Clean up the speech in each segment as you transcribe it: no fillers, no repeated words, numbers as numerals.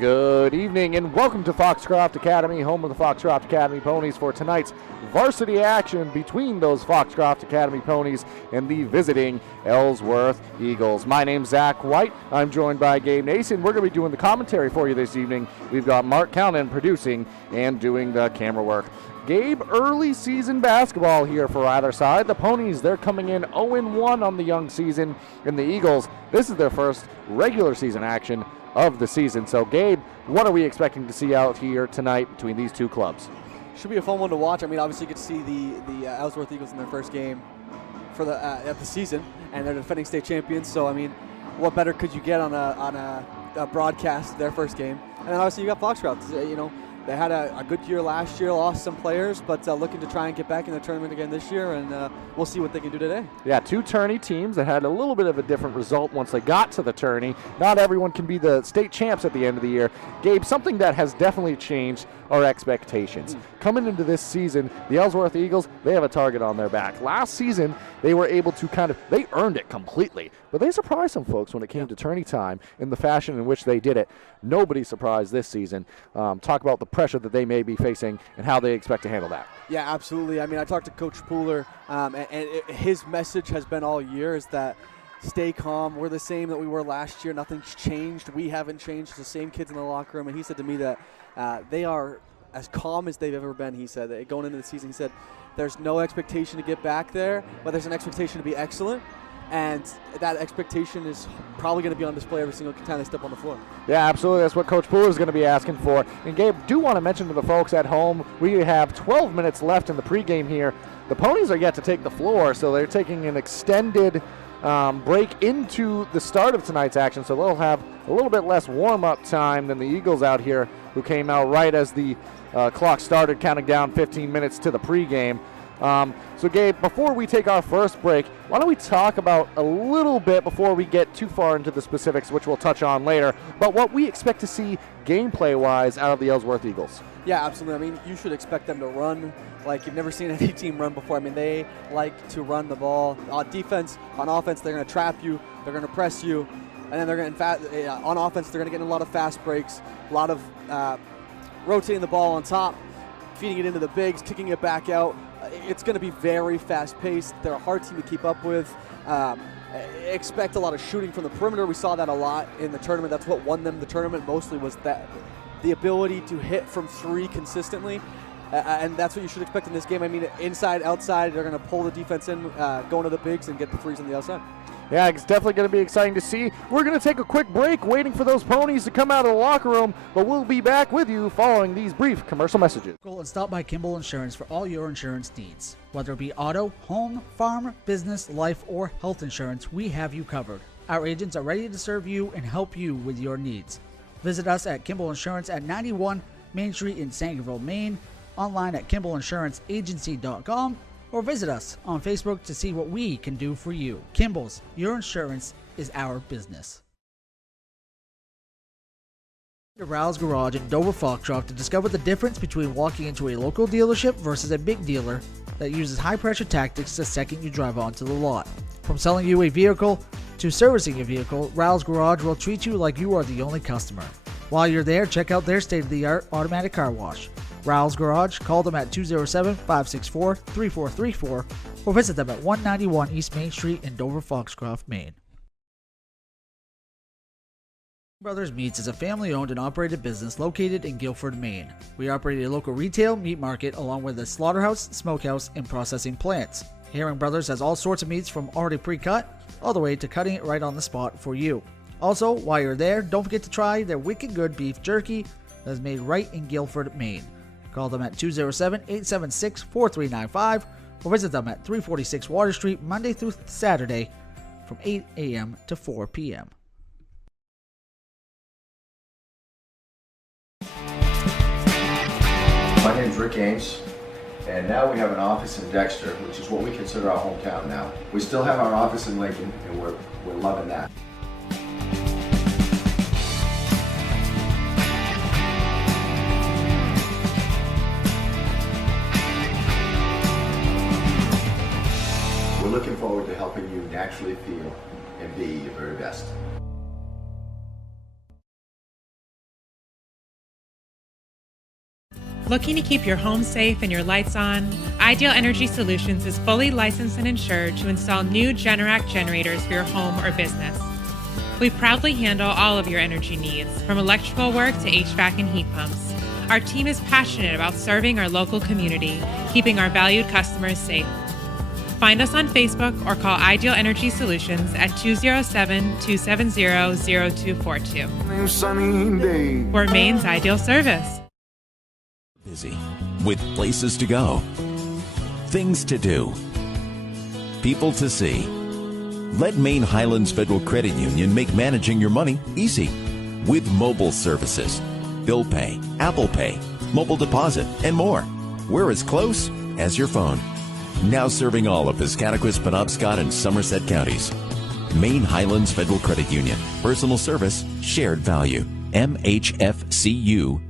Good evening and welcome to Foxcroft Academy, home of the Foxcroft Academy Ponies, for tonight's varsity action between those Foxcroft Academy Ponies and the visiting Ellsworth Eagles. My name's Zach White. I'm joined by Gabe Nason. We're going to be doing the commentary for you this evening. We've got Mark Calnan producing and doing the camera work. Gabe, early season basketball here for either side. The Ponies, they're coming in 0-1 on the young season, and the Eagles, this is their first regular season action of the season. So, Gabe, what are we expecting to see out here tonight between these two clubs? Should be a fun one to watch. I mean, obviously, you get to see the Ellsworth Eagles in their first game for the of the season, and they're defending state champions. So, I mean, what better could you get on a broadcast their first game? And then obviously you got Foxcroft. You know, they had a good year last year, lost some players, but looking to try and get back in the tournament again this year, and we'll see what they can do today. Yeah, two tourney teams that had a little bit of a different result once they got to the tourney. Not everyone can be the state champs at the end of the year. Gabe, something that has definitely changed our expectations. Coming into this season, the Ellsworth Eagles, they have a target on their back. Last season, they were able to they earned it completely, but they surprised some folks when it came to tourney time in the fashion in which they did it. Nobody surprised this season. Talk about the pressure that they may be facing and how they expect to handle that. Yeah, absolutely. I mean, I talked to Coach Pooler, and his message has been all year is that stay calm. We're the same that we were last year. Nothing's changed. We haven't changed. It's the same kids in the locker room. And he said to me that they are as calm as they've ever been. He said that going into the season, he said there's no expectation to get back there, but there's an expectation to be excellent. And that expectation is probably going to be on display every single time they step on the floor. Yeah, absolutely. That's what Coach Pooler is going to be asking for. And Gabe, do want to mention to the folks at home, we have 12 minutes left in the pregame here. The Ponies are yet to take the floor, so they're taking an extended break into the start of tonight's action, so they'll have a little bit less warm-up time than the Eagles out here, who came out right as the clock started, counting down 15 minutes to the pregame. So, Gabe, before we take our first break, why don't we talk about a little bit, before we get too far into the specifics, which we'll touch on later, but what we expect to see gameplay-wise out of the Ellsworth Eagles. Yeah, absolutely. I mean, you should expect them to run like you've never seen any team run before. I mean, they like to run the ball. On defense, on offense, they're going to trap you, they're going to press you, and then they're going to, on offense, they're going to get in a lot of fast breaks, a lot of rotating the ball on top, feeding it into the bigs, kicking it back out. It's going to be very fast-paced. They're a hard team to keep up with. Expect a lot of shooting from the perimeter. We saw that a lot in the tournament. That's what won them the tournament mostly, was that the ability to hit from three consistently. And that's what you should expect in this game. I mean, inside, outside, they're going to pull the defense in, go into the bigs, and get the threes on the outside. Yeah, it's definitely going to be exciting to see. We're going to take a quick break, waiting for those Ponies to come out of the locker room, but we'll be back with you following these brief commercial messages. Go and stop by Kimball Insurance for all your insurance needs. Whether it be auto, home, farm, business, life, or health insurance, we have you covered. Our agents are ready to serve you and help you with your needs. Visit us at Kimball Insurance at 91 Main Street in Sangerville, Maine, online at KimballInsuranceAgency.com, or visit us on Facebook to see what we can do for you. Kimball's, your insurance is our business. To Ral's Garage in Dover Foxcroft to discover the difference between walking into a local dealership versus a big dealer that uses high-pressure tactics the second you drive onto the lot. From selling you a vehicle to servicing your vehicle, Ral's Garage will treat you like you are the only customer. While you're there, check out their state-of-the-art automatic car wash. Ral's Garage, call them at 207-564-3434 or visit them at 191 East Main Street in Dover Foxcroft, Maine. Brothers Meats is a family-owned and operated business located in Guilford, Maine. We operate a local retail meat market along with a slaughterhouse, smokehouse, and processing plants. Herring Brothers has all sorts of meats from already pre-cut all the way to cutting it right on the spot for you. Also, while you're there, don't forget to try their wicked good beef jerky that is made right in Guilford, Maine. Call them at 207-876-4395 or visit them at 346 Water Street Monday through Saturday from 8 a.m. to 4 p.m. My name is Rick Ames, and now we have an office in Dexter, which is what we consider our hometown now. We still have our office in Lincoln, and we're loving that. We're looking forward to helping you naturally feel and be your very best. Looking to keep your home safe and your lights on? Ideal Energy Solutions is fully licensed and insured to install new Generac generators for your home or business. We proudly handle all of your energy needs, from electrical work to HVAC and heat pumps. Our team is passionate about serving our local community, keeping our valued customers safe. Find us on Facebook or call Ideal Energy Solutions at 207-270-0242. We're Maine's ideal service. Busy with places to go, things to do, people to see. Let Maine Highlands Federal Credit Union make managing your money easy with mobile services, bill pay, Apple Pay, mobile deposit, and more. We're as close as your phone. Now serving all of Piscataquis, Penobscot, and Somerset counties. Maine Highlands Federal Credit Union. Personal service, shared value. MHFCU.com.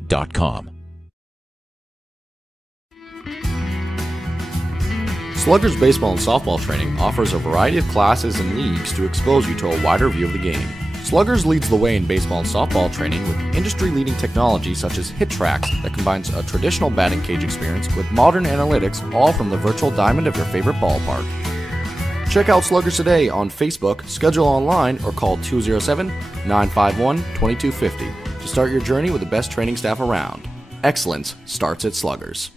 Sluggers baseball and softball training offers a variety of classes and leagues to expose you to a wider view of the game. Sluggers leads the way in baseball and softball training with industry-leading technology such as Hit Tracks that combines a traditional batting cage experience with modern analytics, all from the virtual diamond of your favorite ballpark. Check out Sluggers today on Facebook, schedule online, or call 207-951-2250 to start your journey with the best training staff around. Excellence starts at Sluggers.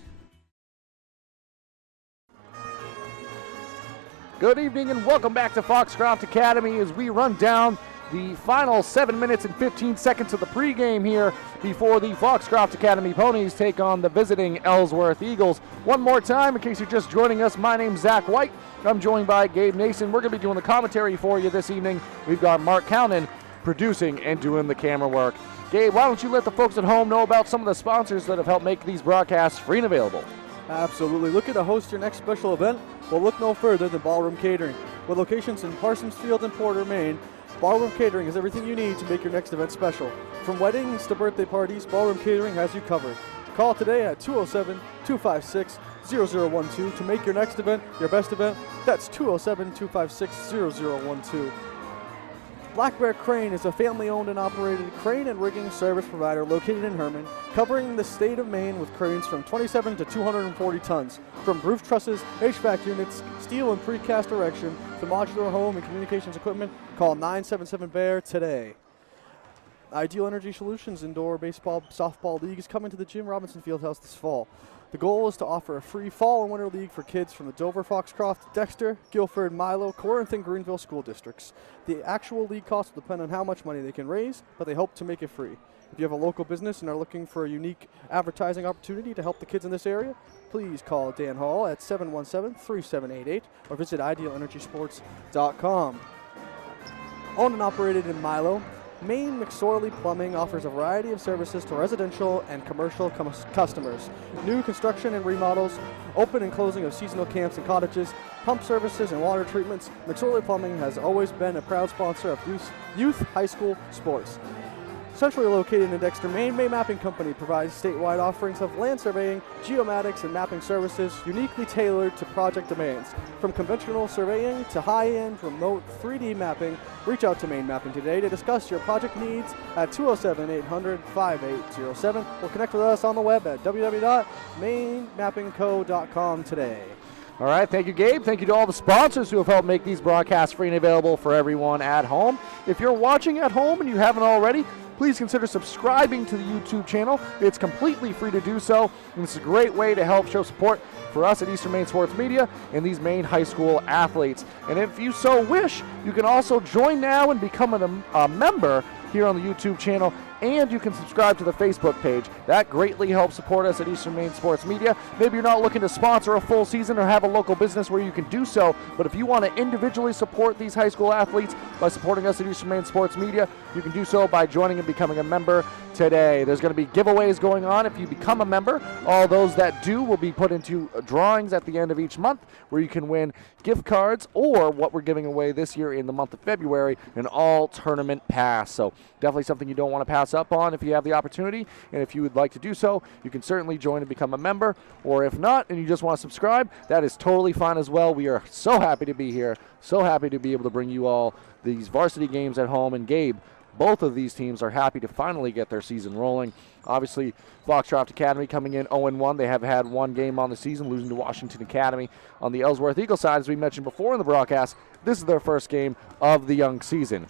Good evening and welcome back to Foxcroft Academy as we run down the final 7 minutes and 15 seconds of the pregame here before the Foxcroft Academy Ponies take on the visiting Ellsworth Eagles. One more time, in case you're just joining us, my name's Zach White. I'm joined by Gabe Nason. We're going to be doing the commentary for you this evening. We've got Mark Cownan producing and doing the camera work. Gabe, why don't you let the folks at home know about some of the sponsors that have helped make these broadcasts free and available? Absolutely. Looking to host your next special event? Well, look no further than Ballroom Catering. With locations in Parsons Field and Porter, Maine, Ballroom Catering is everything you need to make your next event special. From weddings to birthday parties, Ballroom Catering has you covered. Call today at 207-256-0012 to make your next event your best event. That's 207-256-0012. Black Bear Crane is a family-owned and operated crane and rigging service provider located in Herman, covering the state of Maine with cranes from 27 to 240 tons. From roof trusses, HVAC units, steel and precast erection, to modular home and communications equipment, call 977-BEAR today. Ideal Energy Solutions Indoor Baseball Softball League is coming to the Jim Robinson Fieldhouse this fall. The goal is to offer a free fall and winter league for kids from the Dover, Foxcroft, Dexter, Guilford, Milo, Corinth, and Greenville school districts. The actual league cost will depend on how much money they can raise, but they hope to make it free. If you have a local business and are looking for a unique advertising opportunity to help the kids in this area, please call Dan Hall at 717-3788 or visit idealenergysports.com. Owned and operated in Milo, Maine McSorley Plumbing offers a variety of services to residential and commercial customers. New construction and remodels, open and closing of seasonal camps and cottages, pump services and water treatments. McSorley Plumbing has always been a proud sponsor of youth high school sports. Centrally located in Dexter, Maine, May Mapping Company provides statewide offerings of land surveying, geomatics, and mapping services uniquely tailored to project demands. From conventional surveying to high-end remote 3D mapping, reach out to Maine Mapping today to discuss your project needs at 207-800-5807 or connect with us on the web at www.mainmappingco.com today. All right, thank you, Gabe. Thank you to all the sponsors who have helped make these broadcasts free and available for everyone at home. If you're watching at home and you haven't already, please consider subscribing to the YouTube channel. It's completely free to do so, and it's a great way to help show support for us at Eastern Maine Sports Media and these Maine high school athletes. And if you so wish, you can also join now and become a member here on the YouTube channel, and you can subscribe to the Facebook page. That greatly helps support us at Eastern Maine Sports Media. Maybe you're not looking to sponsor a full season or have a local business where you can do so, but if you want to individually support these high school athletes by supporting us at Eastern Maine Sports Media, you can do so by joining and becoming a member today. There's going to be giveaways going on if you become a member. All those that do will be put into drawings at the end of each month where you can win gift cards or what we're giving away this year in the month of February, an all-tournament pass. So definitely something you don't want to pass up on if you have the opportunity, and if you would like to do so, you can certainly join and become a member, or if not and you just want to subscribe, that is totally fine as well. We are so happy to be here, so happy to be able to bring you all these varsity games at home. And Gabe, both of these teams are happy to finally get their season rolling. Obviously, Foxcroft Academy coming in 0-1. They have had one game on the season, losing to Washington Academy. On the Ellsworth Eagle side, as we mentioned before in the broadcast, this is their first game of the young season.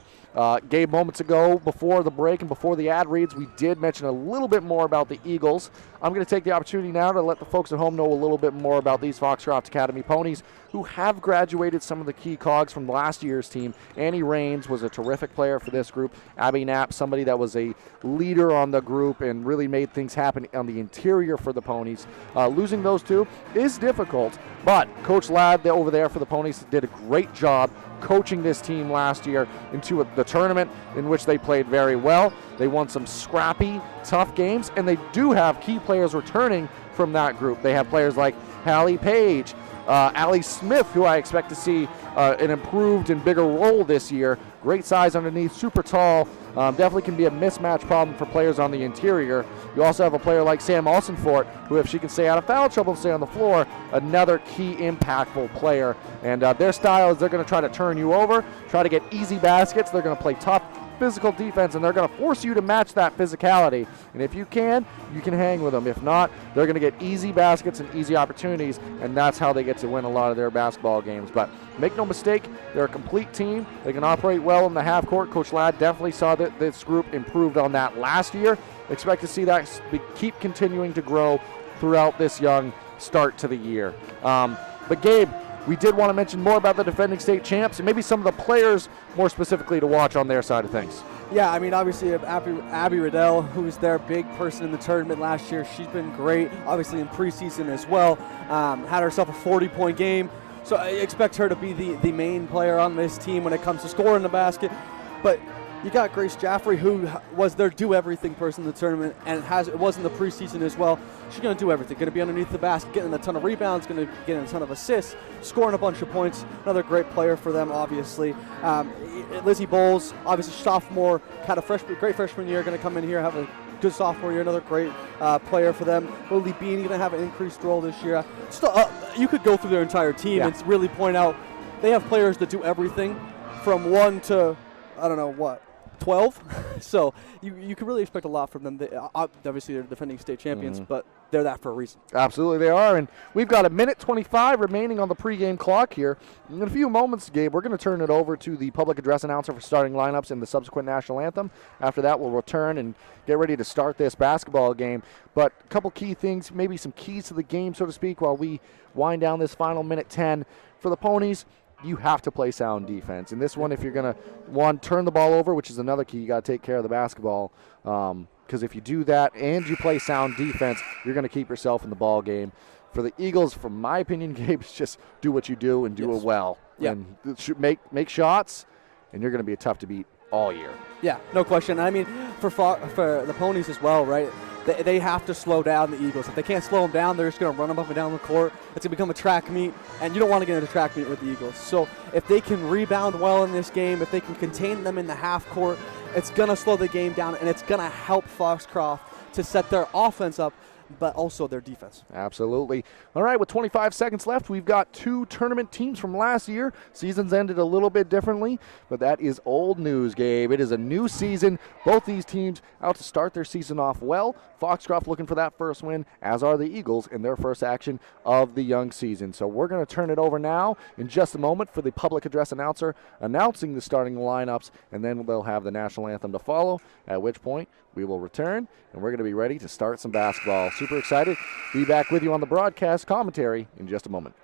Gabe, moments ago, before the break and before the ad reads, we did mention a little bit more about the Eagles. I'm going to take the opportunity now to let the folks at home know a little bit more about these Foxcroft Academy ponies who have graduated some of the key cogs from last year's team. Annie Raines was a terrific player for this group. Abby Knapp, somebody that was a leader on the group and really made things happen on the interior for the ponies. Losing those two is difficult, but Coach Ladd over there for the ponies did a great job coaching this team last year into the tournament, in which they played very well. They won some scrappy, tough games, and they do have key players returning from that group. They have players like Hallie Page, Allie Smith, who I expect to see an improved and bigger role this year. Great size underneath, super tall. Definitely can be a mismatch problem for players on the interior. You also have a player like Sam Alsonfort, who, if she can stay out of foul trouble and stay on the floor, another key impactful player. And their style is they're going to try to turn you over, try to get easy baskets. They're going to play tough physical defense, and they're going to force you to match that physicality. And if you can hang with them. If not, they're going to get easy baskets and easy opportunities, and that's how they get to win a lot of their basketball games. But make no mistake, they're a complete team. They can operate well in the half court. Coach Ladd definitely saw that this group improved on that last year. Expect to see that keep continuing to grow throughout this young start to the year. But Gabe, we did want to mention more about the defending state champs and maybe some of the players more specifically to watch on their side of things. Yeah, I mean, obviously, Abby Riddell, who's their big person in the tournament last year, she's been great, obviously in preseason as well. Had herself a 40-point game, so I expect her to be the main player on this team when it comes to scoring the basket. But you got Grace Jaffrey, who was their do-everything person in the tournament, and it was in the preseason as well. She's going to do everything. Going to be underneath the basket, getting a ton of rebounds, going to get a ton of assists, scoring a bunch of points. Another great player for them, obviously. Lizzie Bowles, obviously sophomore, had a great freshman year, going to come in here, have a good sophomore year, another great player for them. Lily Bean going to have an increased role this year. You could go through their entire team and really point out they have players that do everything from 1 to, I don't know what, 12. So you can really expect a lot from them. Obviously, they're defending state champions, but they're that for a reason. Absolutely, they are. And we've got 1:25 remaining on the pregame clock here. In a few moments, Gabe, we're going to turn it over to the public address announcer for starting lineups in the subsequent national anthem. After that, we'll return and get ready to start this basketball game. But a couple key things, maybe some keys to the game, so to speak, while we wind down this final minute 10 for the Ponies. You have to play sound defense. In this one, if you're going to, turn the ball over, which is another key, you got to take care of the basketball. Because if you do that and you play sound defense, you're going to keep yourself in the ball game. For the Eagles, from my opinion, Gabe, just do what you do and do it well. Yeah. And make shots, and you're going to be tough to beat all year. Yeah, no question. I mean, for the Ponies as well, right? They have to slow down the Eagles. If they can't slow them down, they're just going to run them up and down the court. It's going to become a track meet, and you don't want to get into a track meet with the Eagles. So if they can rebound well in this game, if they can contain them in the half court, it's going to slow the game down, and it's going to help Foxcroft to set their offense up, but also their defense. Absolutely. All right, with 25 seconds left, we've got two tournament teams from last year. Seasons ended a little bit differently, but that is old news, Gabe. It is a new season. Both these teams out to start their season off well. Foxcroft looking for that first win, as are the Eagles in their first action of the young season. So we're going to turn it over now in just a moment for the public address announcer announcing the starting lineups, and then they'll have the national anthem to follow, at which point we will return, and we're going to be ready to start some basketball. Super excited. Be back with you on the broadcast commentary in just a moment.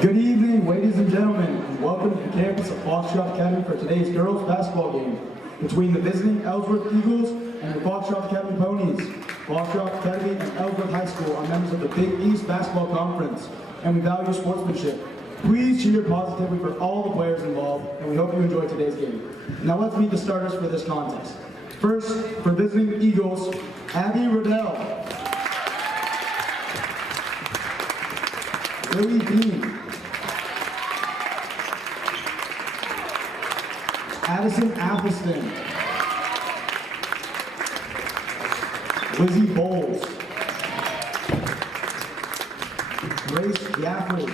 Good evening, ladies and gentlemen, and welcome to the campus of Foxcroft Academy for today's girls basketball game between the visiting Ellsworth Eagles and the Foxcroft Academy Ponies. Foxcroft Academy and Ellsworth High School are members of the Big East Basketball Conference, and we value sportsmanship. Please cheer positively for all the players involved, and we hope you enjoy today's game. Now let's meet the starters for this contest. First, for visiting Eagles, Abby Riddell, Lily Bean, Addison Athelston, Lizzie Bowles, Grace Jaffrey,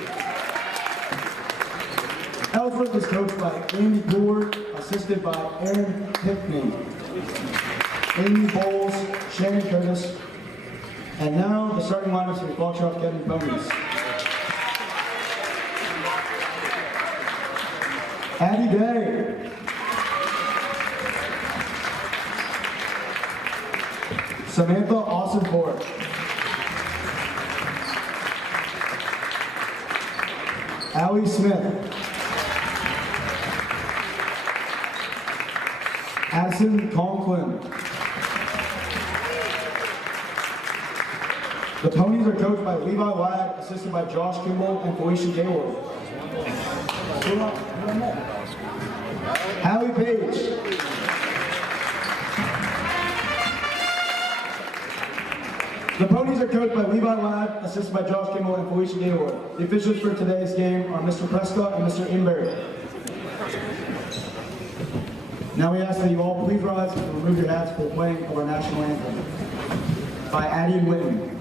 Ellsworth is coached by Andy Poole, assisted by Aaron Hickney, Amy Bowles, Shannon Curtis, and now the starting lineups for the Foxcroft Academy Ponies. Addie Day, Samantha Austinford, Allie Smith, Addison Conklin. The Ponies are coached by Levi Ladd, assisted by Josh Kimball and Felicia Gaylord. Hallie Page. The Ponies are coached by Levi Ladd, assisted by Josh Kimball and Felicia Gaylord. The officials for today's game are Mr. Prescott and Mr. Inberry. Now we ask that you all please rise and remove your hats for the playing of our national anthem by Addie Whitten.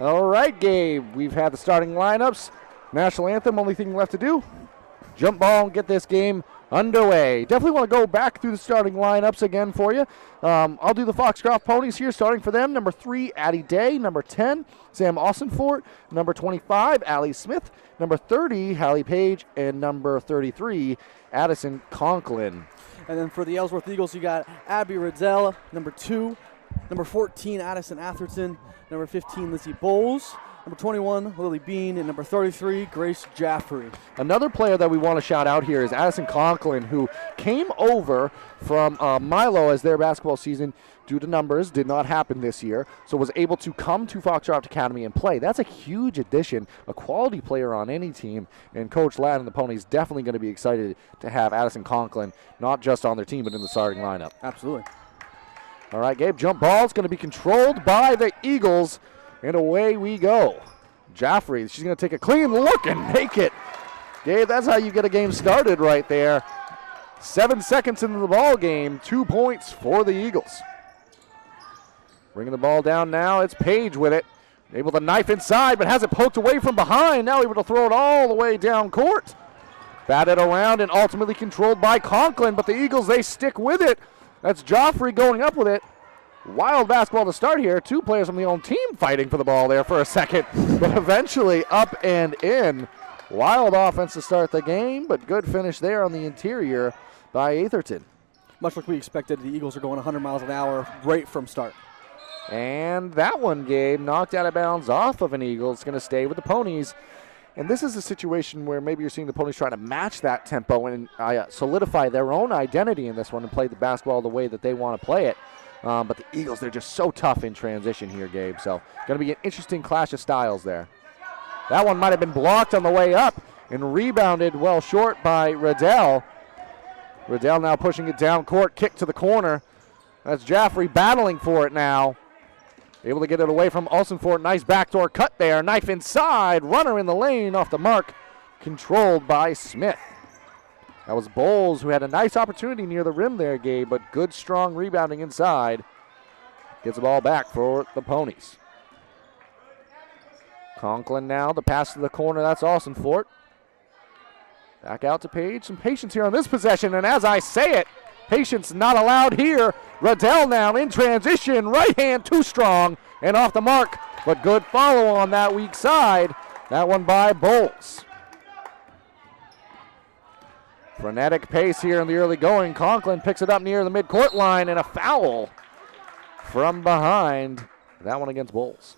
All right, Gabe, we've had the starting lineups. National anthem, only thing left to do, jump ball and get this game underway. Definitely want to go back through the starting lineups again for you. I'll do the Foxcroft Ponies here, starting for them. Number 3, Addie Day. Number 10, Sam Austinfort. Number 25, Allie Smith. Number 30, Hallie Page. And number 33, Addison Conklin. And then for the Ellsworth Eagles, you got Abby Riddell, number 2. Number 14, Addison Atherton. Number 15, Lizzie Bowles. Number 21, Lily Bean. And number 33, Grace Jaffrey. Another player that we want to shout out here is Addison Conklin, who came over from Milo as their basketball season, due to numbers, did not happen this year, so was able to come to Foxcroft Academy and play. That's a huge addition, a quality player on any team, and Coach Ladd and the Ponies definitely going to be excited to have Addison Conklin, not just on their team, but in the starting lineup. Absolutely. All right, Gabe, jump ball is going to be controlled by the Eagles, and away we go. Jaffrey, she's going to take a clean look and make it. Gabe, that's how you get a game started right there. 7 seconds into the ball game, 2 points for the Eagles. Bringing the ball down now, it's Page with it. Able to knife inside, but has it poked away from behind. Now able to throw it all the way down court. Batted around and ultimately controlled by Conklin, but the Eagles, they stick with it. That's Joffrey going up with it. Wild basketball to start here. 2 players from the own team fighting for the ball there for a second, but eventually up and in. Wild offense to start the game, but good finish there on the interior by Atherton. Much like we expected, the Eagles are going 100 miles an hour right from start. And that one, Gabe, knocked out of bounds off of an Eagle. It's going to stay with the Ponies. And this is a situation where maybe you're seeing the Ponies trying to match that tempo and solidify their own identity in this one and play the basketball the way that they want to play it. But the Eagles, they're just so tough in transition here, Gabe. So going to be an interesting clash of styles there. That one might have been blocked on the way up and rebounded well short by Riddell. Riddell now pushing it down court, kick to the corner. That's Jaffrey battling for it now. Able to get it away from Ellsworth. Nice backdoor cut there. Knife inside. Runner in the lane off the mark. Controlled by Smith. That was Bowles, who had a nice opportunity near the rim there, Gabe, but good, strong rebounding inside. Gets the ball back for the Ponies. Conklin now, the pass to the corner. That's Ellsworth. Back out to Page. Some patience here on this possession, and as I say it, patience not allowed here. Riddell now in transition. Right hand too strong and off the mark, but good follow on that weak side. That one by Bowles. Frenetic pace here in the early going. Conklin picks it up near the midcourt line, and a foul from behind. That one against Bowles.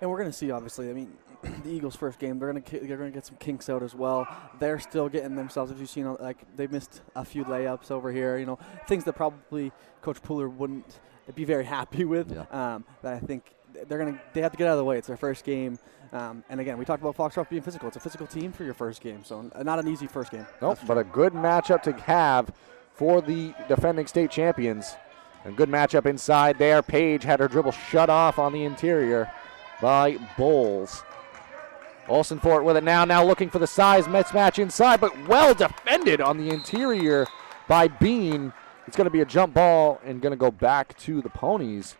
And we're going to see, obviously, I mean, the Eagles' first game, they're going to get some kinks out as well. They're still getting themselves, if you've seen, like, they missed a few layups over here, you know, things that probably Coach Pooler wouldn't be very happy with. Yeah. That I think they have to get out of the way. It's their first game. And again, we talked about Foxcroft being physical. It's a physical team for your first game, so not an easy first game. Nope, but a good matchup to have for the defending state champions. A good matchup inside there. Page had her dribble shut off on the interior by Bowles. Ellsworth with it now looking for the size mismatch inside, but well defended on the interior by Bean. It's going to be a jump ball and going to go back to the Ponies.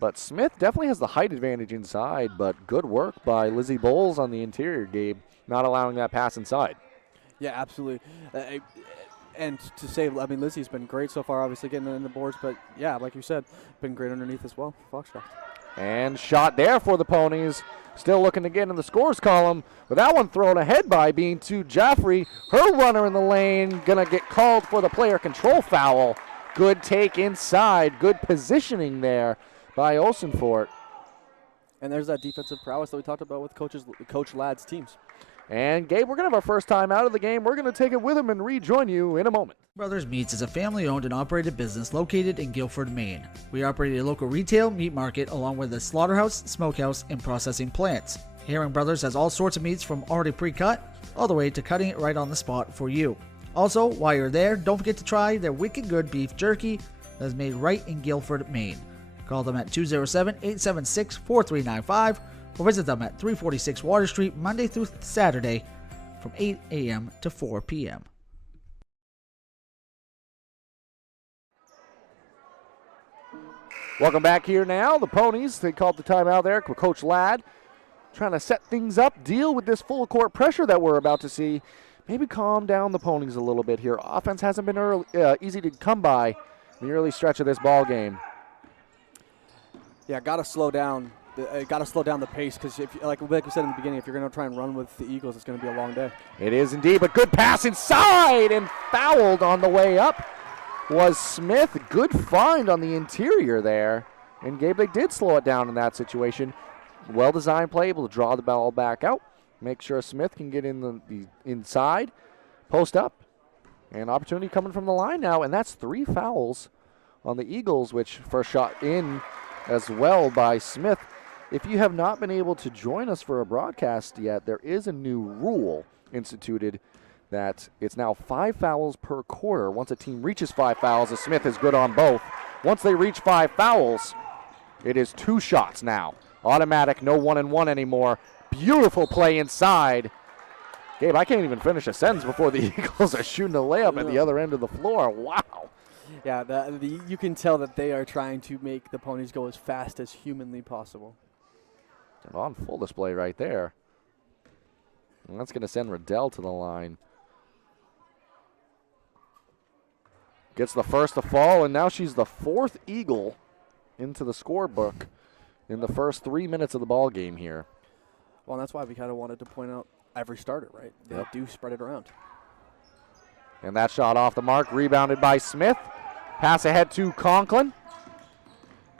But Smith definitely has the height advantage inside, but good work by Lizzie Bowles on the interior, Gabe, not allowing that pass inside. Yeah, absolutely. And to say, I mean, Lizzie's been great so far, obviously getting in the boards, but yeah, like you said, been great underneath as well for Foxcroft. And shot there for the Ponies. Still looking to get in the scores column, but that one thrown ahead by Bean to Jaffrey. Her runner in the lane, gonna get called for the player control foul. Good take inside, good positioning there by Ellsworth. And there's that defensive prowess that we talked about with Coach Ladd's teams. And Gabe, we're going to have our first time out of the game. We're going to take it with him and rejoin you in a moment. Brothers Meats is a family-owned and operated business located in Guilford, Maine. We operate a local retail meat market along with a slaughterhouse, smokehouse, and processing plants. Herring Brothers has all sorts of meats from already pre-cut all the way to cutting it right on the spot for you. Also, while you're there, don't forget to try their wicked good beef jerky that is made right in Guilford, Maine. Call them at 207-876-4395 or visit them at 346 Water Street Monday through Saturday from 8 a.m. to 4 p.m. Welcome back here now. The Ponies, they called the timeout there. Coach Ladd trying to set things up, deal with this full court pressure that we're about to see. Maybe calm down the Ponies a little bit here. Offense hasn't been easy to come by in the early stretch of this ball game. Yeah, got to slow down. Got to slow down the pace because, like we said in the beginning, if you're going to try and run with the Eagles, it's going to be a long day. It is indeed, but good pass inside and fouled on the way up was Smith. Good find on the interior there. And Gabe, they did slow it down in that situation. Well-designed play, able to draw the ball back out. Make sure Smith can get in the inside, post up. And opportunity coming from the line now, and that's 3 fouls on the Eagles, which first shot in as well by Smith. If you have not been able to join us for a broadcast yet, there is a new rule instituted that it's now 5 fouls per quarter. Once a team reaches 5 fouls, the Smith is good on both. Once they reach 5 fouls, it is 2 shots now. Automatic, no 1-and-1 anymore. Beautiful play inside. Gabe, I can't even finish a sentence before the Eagles are shooting a layup at the other end of the floor. Wow. Yeah, you can tell that they are trying to make the Ponies go as fast as humanly possible. And on full display right there. And that's going to send Riddell to the line. Gets the first to fall, and now she's the 4th Eagle into the scorebook in the first 3 minutes of the ball game here. Well, and that's why we kind of wanted to point out every starter, right? They do spread it around. And that shot off the mark, rebounded by Smith. Pass ahead to Conklin.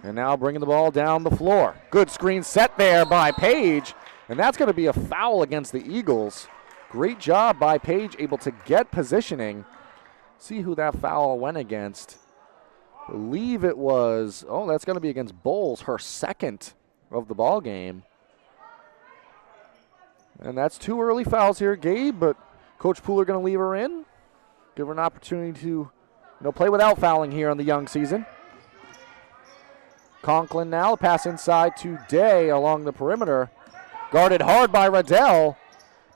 And now bringing the ball down the floor. Good screen set there by Page. And that's going to be a foul against the Eagles. Great job by Page, able to get positioning. See who that foul went against. Believe it was, that's going to be against Bowles, her 2nd of the ball game. And that's 2 early fouls here, Gabe, but Coach Pooler going to leave her in. Give her an opportunity to play without fouling here in the young season. Conklin now, pass inside to Day along the perimeter. Guarded hard by Riddell.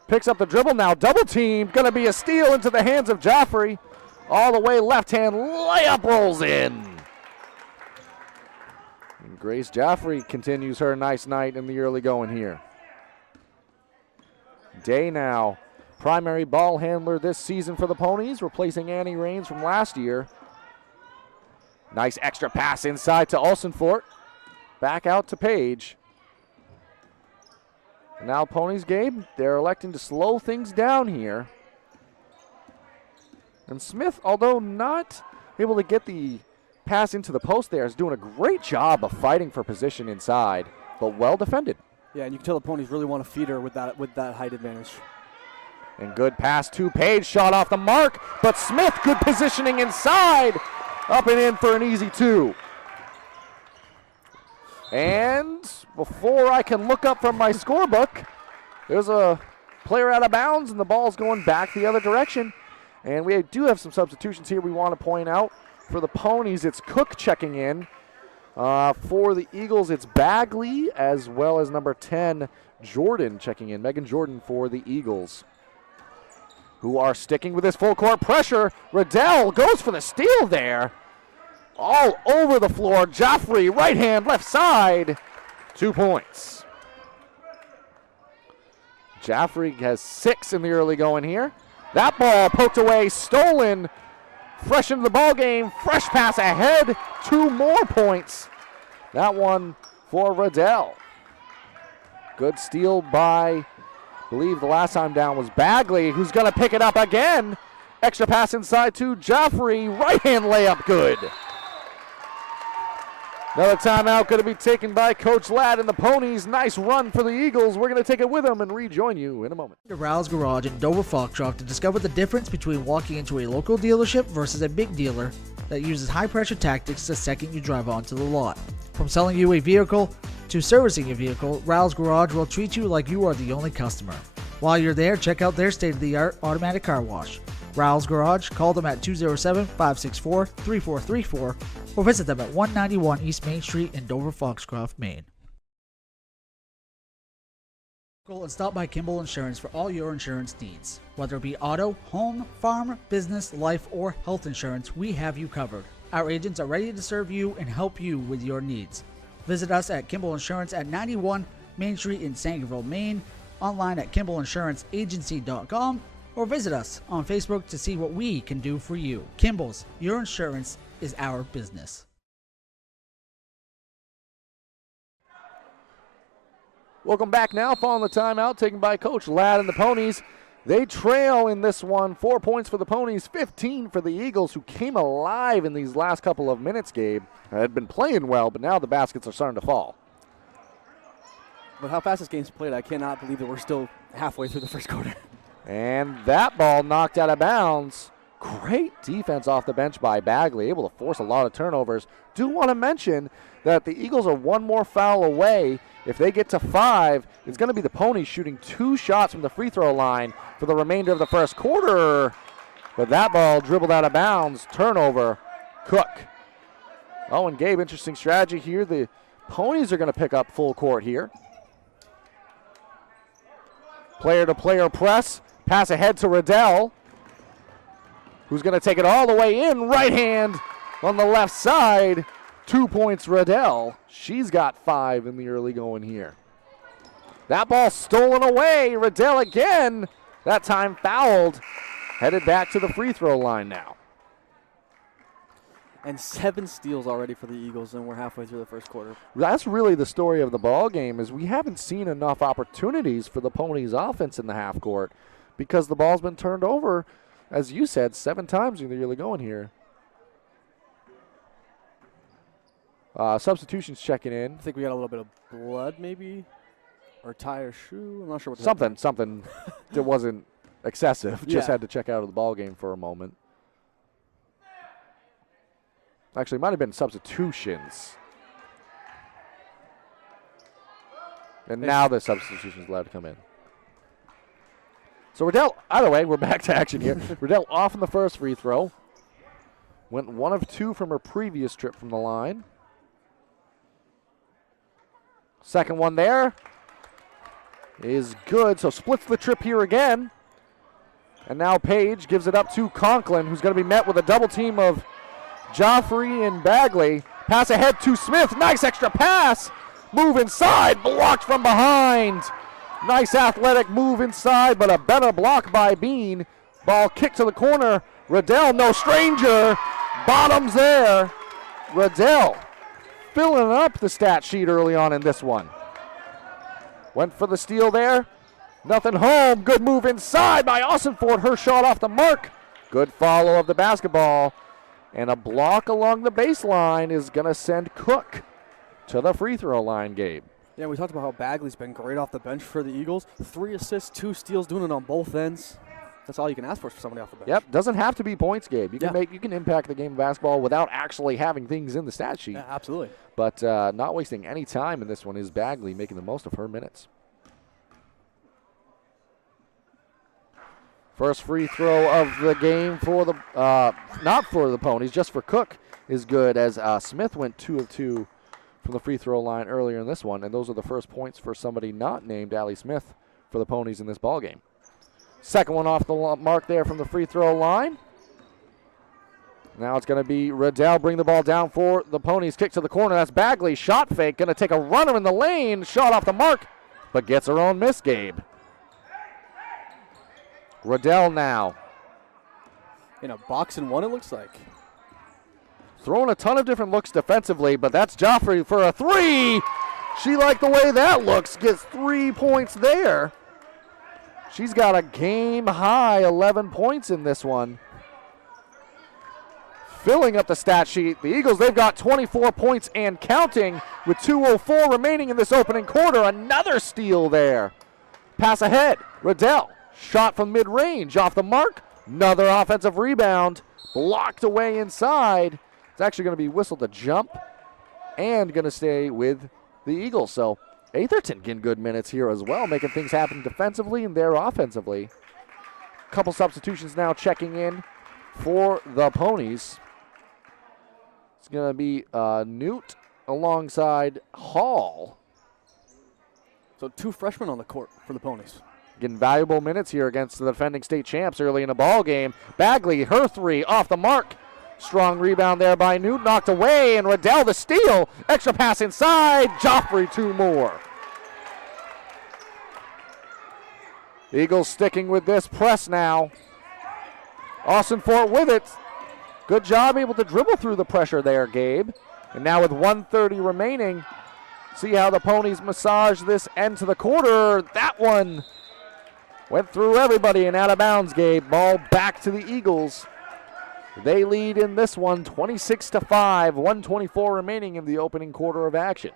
Picks up the dribble now, double team. Gonna be a steal into the hands of Joffrey. All the way left hand, layup rolls in. And Grace Joffrey continues her nice night in the early going here. Day now, primary ball handler this season for the Ponies, replacing Annie Raines from last year. Nice extra pass inside to Olsenfort. Back out to Page. Now Ponies, Gabe, they're electing to slow things down here. And Smith, although not able to get the pass into the post there, is doing a great job of fighting for position inside, but well defended. Yeah, and you can tell the Ponies really want to feed her with that height advantage. And good pass to Page, shot off the mark, but Smith, good positioning inside. Up and in for an easy 2. And before I can look up from my scorebook, there's a player out of bounds and the ball's going back the other direction. And we do have some substitutions here we want to point out. For the Ponies, it's Cook checking in. For the Eagles, it's Bagley, as well as number 10, Jordan checking in. Megan Jordan for the Eagles, who are sticking with this full court pressure. Riddell goes for the steal there. All over the floor. Joffrey, right hand, left side. 2 points. Joffrey has 6 in the early going here. That ball poked away, stolen. Fresh into the ball game. Fresh pass ahead. 2 more points. That one for Riddell. Good steal by, I believe the last time down was Bagley, who's going to pick it up again. Extra pass inside to Joffrey. Right hand layup, good. Another timeout going to be taken by Coach Ladd and the Ponies. Nice run for the Eagles. We're going to take it with them and rejoin you in a moment. To Rouse Garage in Dover Foxcroft to discover the difference between walking into a local dealership versus a big dealer that uses high-pressure tactics the second you drive onto the lot. From selling you a vehicle to servicing your vehicle, Rouse Garage will treat you like you are the only customer. While you're there, check out their state-of-the-art automatic car wash. Rouse Garage, call them at 207-564-3434 or visit them at 191 East Main Street in Dover Foxcroft, Maine. Go and stop by Kimball Insurance for all your insurance needs. Whether it be auto, home, farm, business, life, or health insurance, we have you covered. Our agents are ready to serve you and help you with your needs. Visit us at Kimball Insurance at 91 Main Street in Sangerville, Maine, online at KimballInsuranceAgency.com, or visit us on Facebook to see what we can do for you. Kimball's, your insurance is our business. Welcome back now, following the timeout taken by Coach Ladd and the Ponies. They trail in this one, 4 points for the Ponies, 15 for the Eagles, who came alive in these last couple of minutes, Gabe. Had been playing well, but now the baskets are starting to fall. But how fast this game's played, I cannot believe that we're still halfway through the first quarter. And that ball knocked out of bounds. Great defense off the bench by Bagley, able to force a lot of turnovers. Do want to mention that the Eagles are 1 more foul away. If they get to 5, it's going to be the Ponies shooting 2 shots from the free throw line for the remainder of the first quarter. But that ball dribbled out of bounds. Turnover, Cook. Oh, and Gabe, interesting strategy here. The Ponies are going to pick up full court here. Player-to-player press. Pass ahead to Riddell, who's going to take it all the way in. Right hand on the left side. 2 points, Riddell. She's got 5 in the early going here. That ball stolen away. Riddell again. That time fouled. Headed back to the free throw line now. And 7 steals already for the Eagles, and we're halfway through the first quarter. That's really the story of the ball game, is we haven't seen enough opportunities for the Ponies' offense in the half court, because the ball's been turned over, as you said, 7 times in the early going here. Substitutions checking in. I think we got a little bit of blood, maybe, or tie or shoe. I'm not sure what. Something that wasn't excessive. Just Yeah. had to check out of the ball game for a moment. Actually, it might have been substitutions. And now the substitution's allowed to come in. So Riddell, either way, we're back to action here. Riddell off in the first free throw. Went 1 of 2 from her previous trip from the line. Second one there is good, so splits the trip here again. And now Page gives it up to Conklin, who's going to be met with a double team of Joffrey and Bagley. Pass ahead to Smith. Nice extra pass. Move inside. Blocked from behind. Nice athletic move inside, but a better block by Bean. Ball kicked to the corner. Riddell, no stranger. Bottoms there. Riddell filling up the stat sheet early on in this one. Went for the steal there. Nothing home. Good move inside by Austinford. Her shot off the mark. Good follow of the basketball. And a block along the baseline is going to send Cook to the free throw line, Gabe. Yeah, we talked about how Bagley's been great off the bench for the Eagles. 3 assists, 2 steals, doing it on both ends. That's all you can ask for somebody off the bench. Yep, doesn't have to be points, Gabe. You can you can impact the game of basketball without actually having things in the stat sheet. Yeah, absolutely. But not wasting any time in this one is Bagley, making the most of her minutes. First free throw of the game for the, not for the Ponies, just for Cook is good, as Smith went 2 of 2 from the free throw line earlier in this one, and those are the first points for somebody not named Allie Smith for the Ponies in this ball game. Second one off the mark there from the free throw line. Now it's going to be Riddell bring the ball down for the Ponies. Kick to the corner. That's Bagley. Shot fake. Going to take a runner in the lane. Shot off the mark, but gets her own miss, Gabe. Riddell now. In a box and one, it looks like. Throwing a ton of different looks defensively, but that's Joffrey for a 3. She liked the way that looks. Gets 3 points there. She's got a game-high 11 points in this one. Filling up the stat sheet. The Eagles, they've got 24 points and counting with 2:04 remaining in this opening quarter. Another steal there. Pass ahead. Riddell. Shot from mid-range, off the mark. Another offensive rebound, blocked away inside. It's actually going to be whistled a jump and going to stay with the Eagles. So Atherton getting good minutes here as well, making things happen defensively and there offensively. Couple substitutions now checking in for the Ponies. It's going to be Newt alongside Hall. So 2 freshmen on the court for the Ponies. Getting valuable minutes here against the defending state champs early in the ball game. Bagley, her 3 off the mark. Strong rebound there by Newt, knocked away, and Riddell the steal. Extra pass inside. Joffrey 2 more. Eagles sticking with this press now. Austinford with it. Good job able to dribble through the pressure there, Gabe. And now with 1:30 remaining, see how the Ponies massage this end to the quarter. That one went through everybody and out of bounds, Gabe. Ball back to the Eagles. They lead in this one 26-5, 1:24 remaining in the opening quarter of action.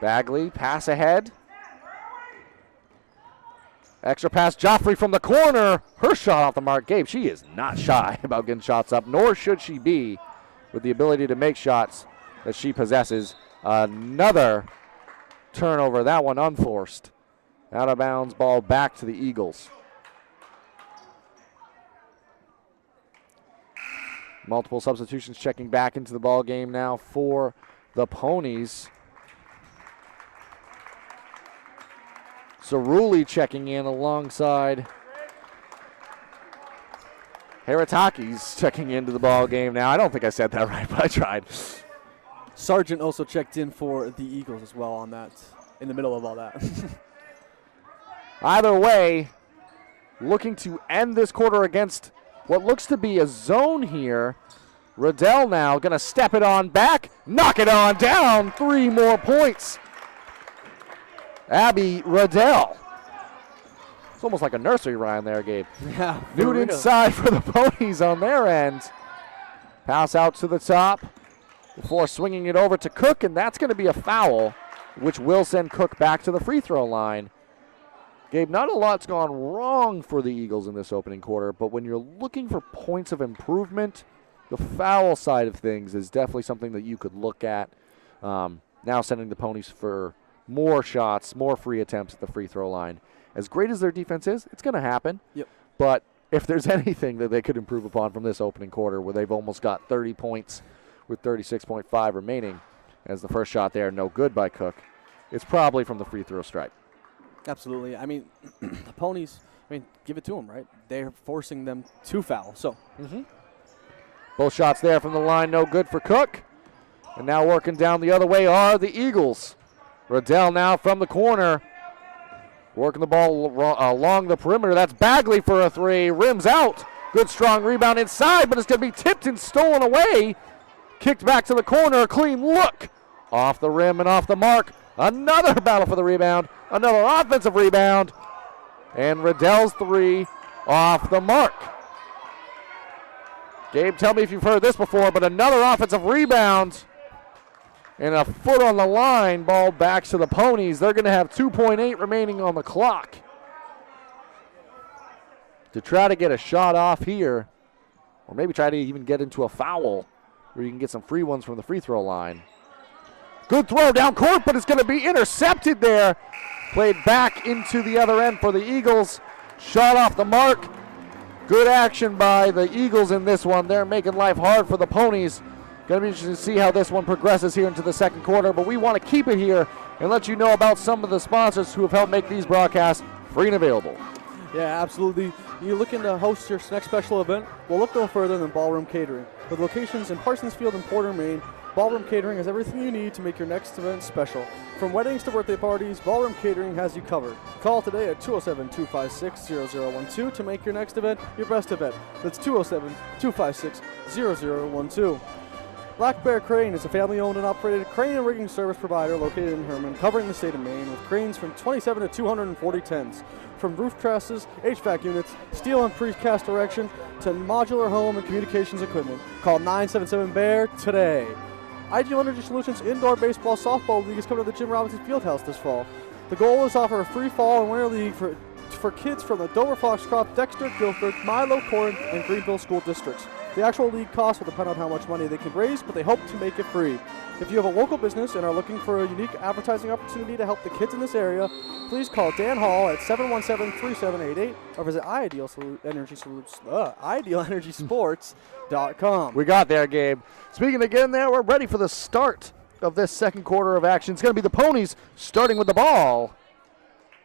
Bagley, pass ahead. Extra pass, Joffrey from the corner. Her shot off the mark. Gabe, she is not shy about getting shots up, nor should she be with the ability to make shots that she possesses. Another turnover, that one unforced. Out of bounds, ball back to the Eagles. Multiple substitutions checking back into the ball game now for the Ponies. Cerulli checking in alongside Haratakis checking into the ball game now. I don't think I said that right, but I tried. Sargent also checked in for the Eagles as well on that, in the middle of all that. Either way, looking to end this quarter against what looks to be a zone here. Riddell now going to step it on back, knock it on down, 3 more points. Abby Riddell. It's almost like a nursery rhyme there, Gabe. Yeah. Newt inside for the Ponies on their end. Pass out to the top before swinging it over to Cook, and that's going to be a foul, which will send Cook back to the free throw line. Gabe, not a lot's gone wrong for the Eagles in this opening quarter, but when you're looking for points of improvement, the foul side of things is definitely something that you could look at. Now sending the Ponies for more shots, more free attempts at the free throw line. As great as their defense is, it's going to happen. Yep. But if there's anything that they could improve upon from this opening quarter where they've almost got 30 points with 36.5 remaining. As the first shot there, no good by Cook. It's probably from the free throw stripe. Absolutely. I mean, the Ponies, give it to them, right? They're forcing them to foul. So, Both shots there from the line, no good for Cook. And now working down the other way are the Eagles. Riddell now from the corner. Working the ball along the perimeter. That's Bagley for a three. Rims out. Good strong rebound inside, but it's going to be tipped and stolen away. Kicked back to the corner. Clean look. Off the rim and off the mark. Another battle for the rebound. Another offensive rebound. And Riddell's three off the mark. Gabe, tell me if you've heard this before, but another offensive rebound. And a foot on the line. Ball back to the Ponies. They're going to have 2.8 remaining on the clock. To try to get a shot off here, or maybe try to even get into a foul where you can get some free ones from the free throw line. Good throw down court, but it's going to be intercepted there. Played back into the other end for the Eagles. Shot off the mark. Good action by the Eagles in this one. They're making life hard for the Ponies. Going to be interesting to see how this one progresses here into the second quarter, but we want to keep it here and let you know about some of the sponsors who have helped make these broadcasts free and available. Yeah, absolutely. You're looking to host your next special event? Well, look no further than Ballroom Catering. With locations in Parsons Field and Porter, Maine, Ballroom Catering has everything you need to make your next event special. From weddings to birthday parties, Ballroom Catering has you covered. Call today at 207-256-0012 to make your next event your best event. That's 207-256-0012. Black Bear Crane is a family-owned and operated crane and rigging service provider located in Herman, covering the state of Maine with cranes from 27 to 240 tons. From roof trusses, HVAC units, steel and precast erection, to modular home and communications equipment. Call 977-BEAR today. Ideal Energy Solutions Indoor Baseball Softball League is coming to the Jim Robinson Fieldhouse this fall. The goal is to offer a free fall and winter league for kids from the Dover, Foxcroft, Dexter, Guilford, Milo, Corinth, and Greenville school districts. The actual league cost will depend on how much money they can raise, but they hope to make it free. If you have a local business and are looking for a unique advertising opportunity to help the kids in this area, please call Dan Hall at 717-3788 or visit idealenergysports.com. We got there, Gabe. Speaking again there, we're ready for the start of this second quarter of action. It's going to be the Ponies starting with the ball.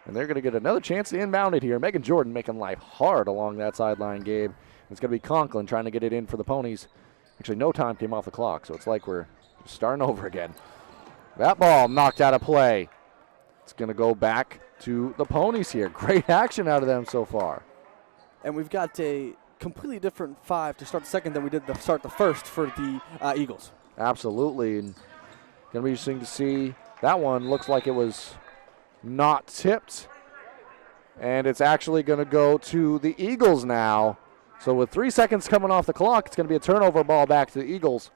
And they're going to get another chance to inbound it here. Megan Jordan making life hard along that sideline, Gabe. It's going to be Conklin trying to get it in for the Ponies. Actually, no time came off the clock, so it's like we're starting over again. That ball knocked out of play. It's going to go back to the Ponies here. Great action out of them so far. And we've got a completely different five to start the second than we did to start the first for the Eagles. Absolutely. And going to be interesting to see. That one looks like it was not tipped. And it's actually going to go to the Eagles now. So with 3 seconds coming off the clock, it's going to be a turnover ball back to the Eagles.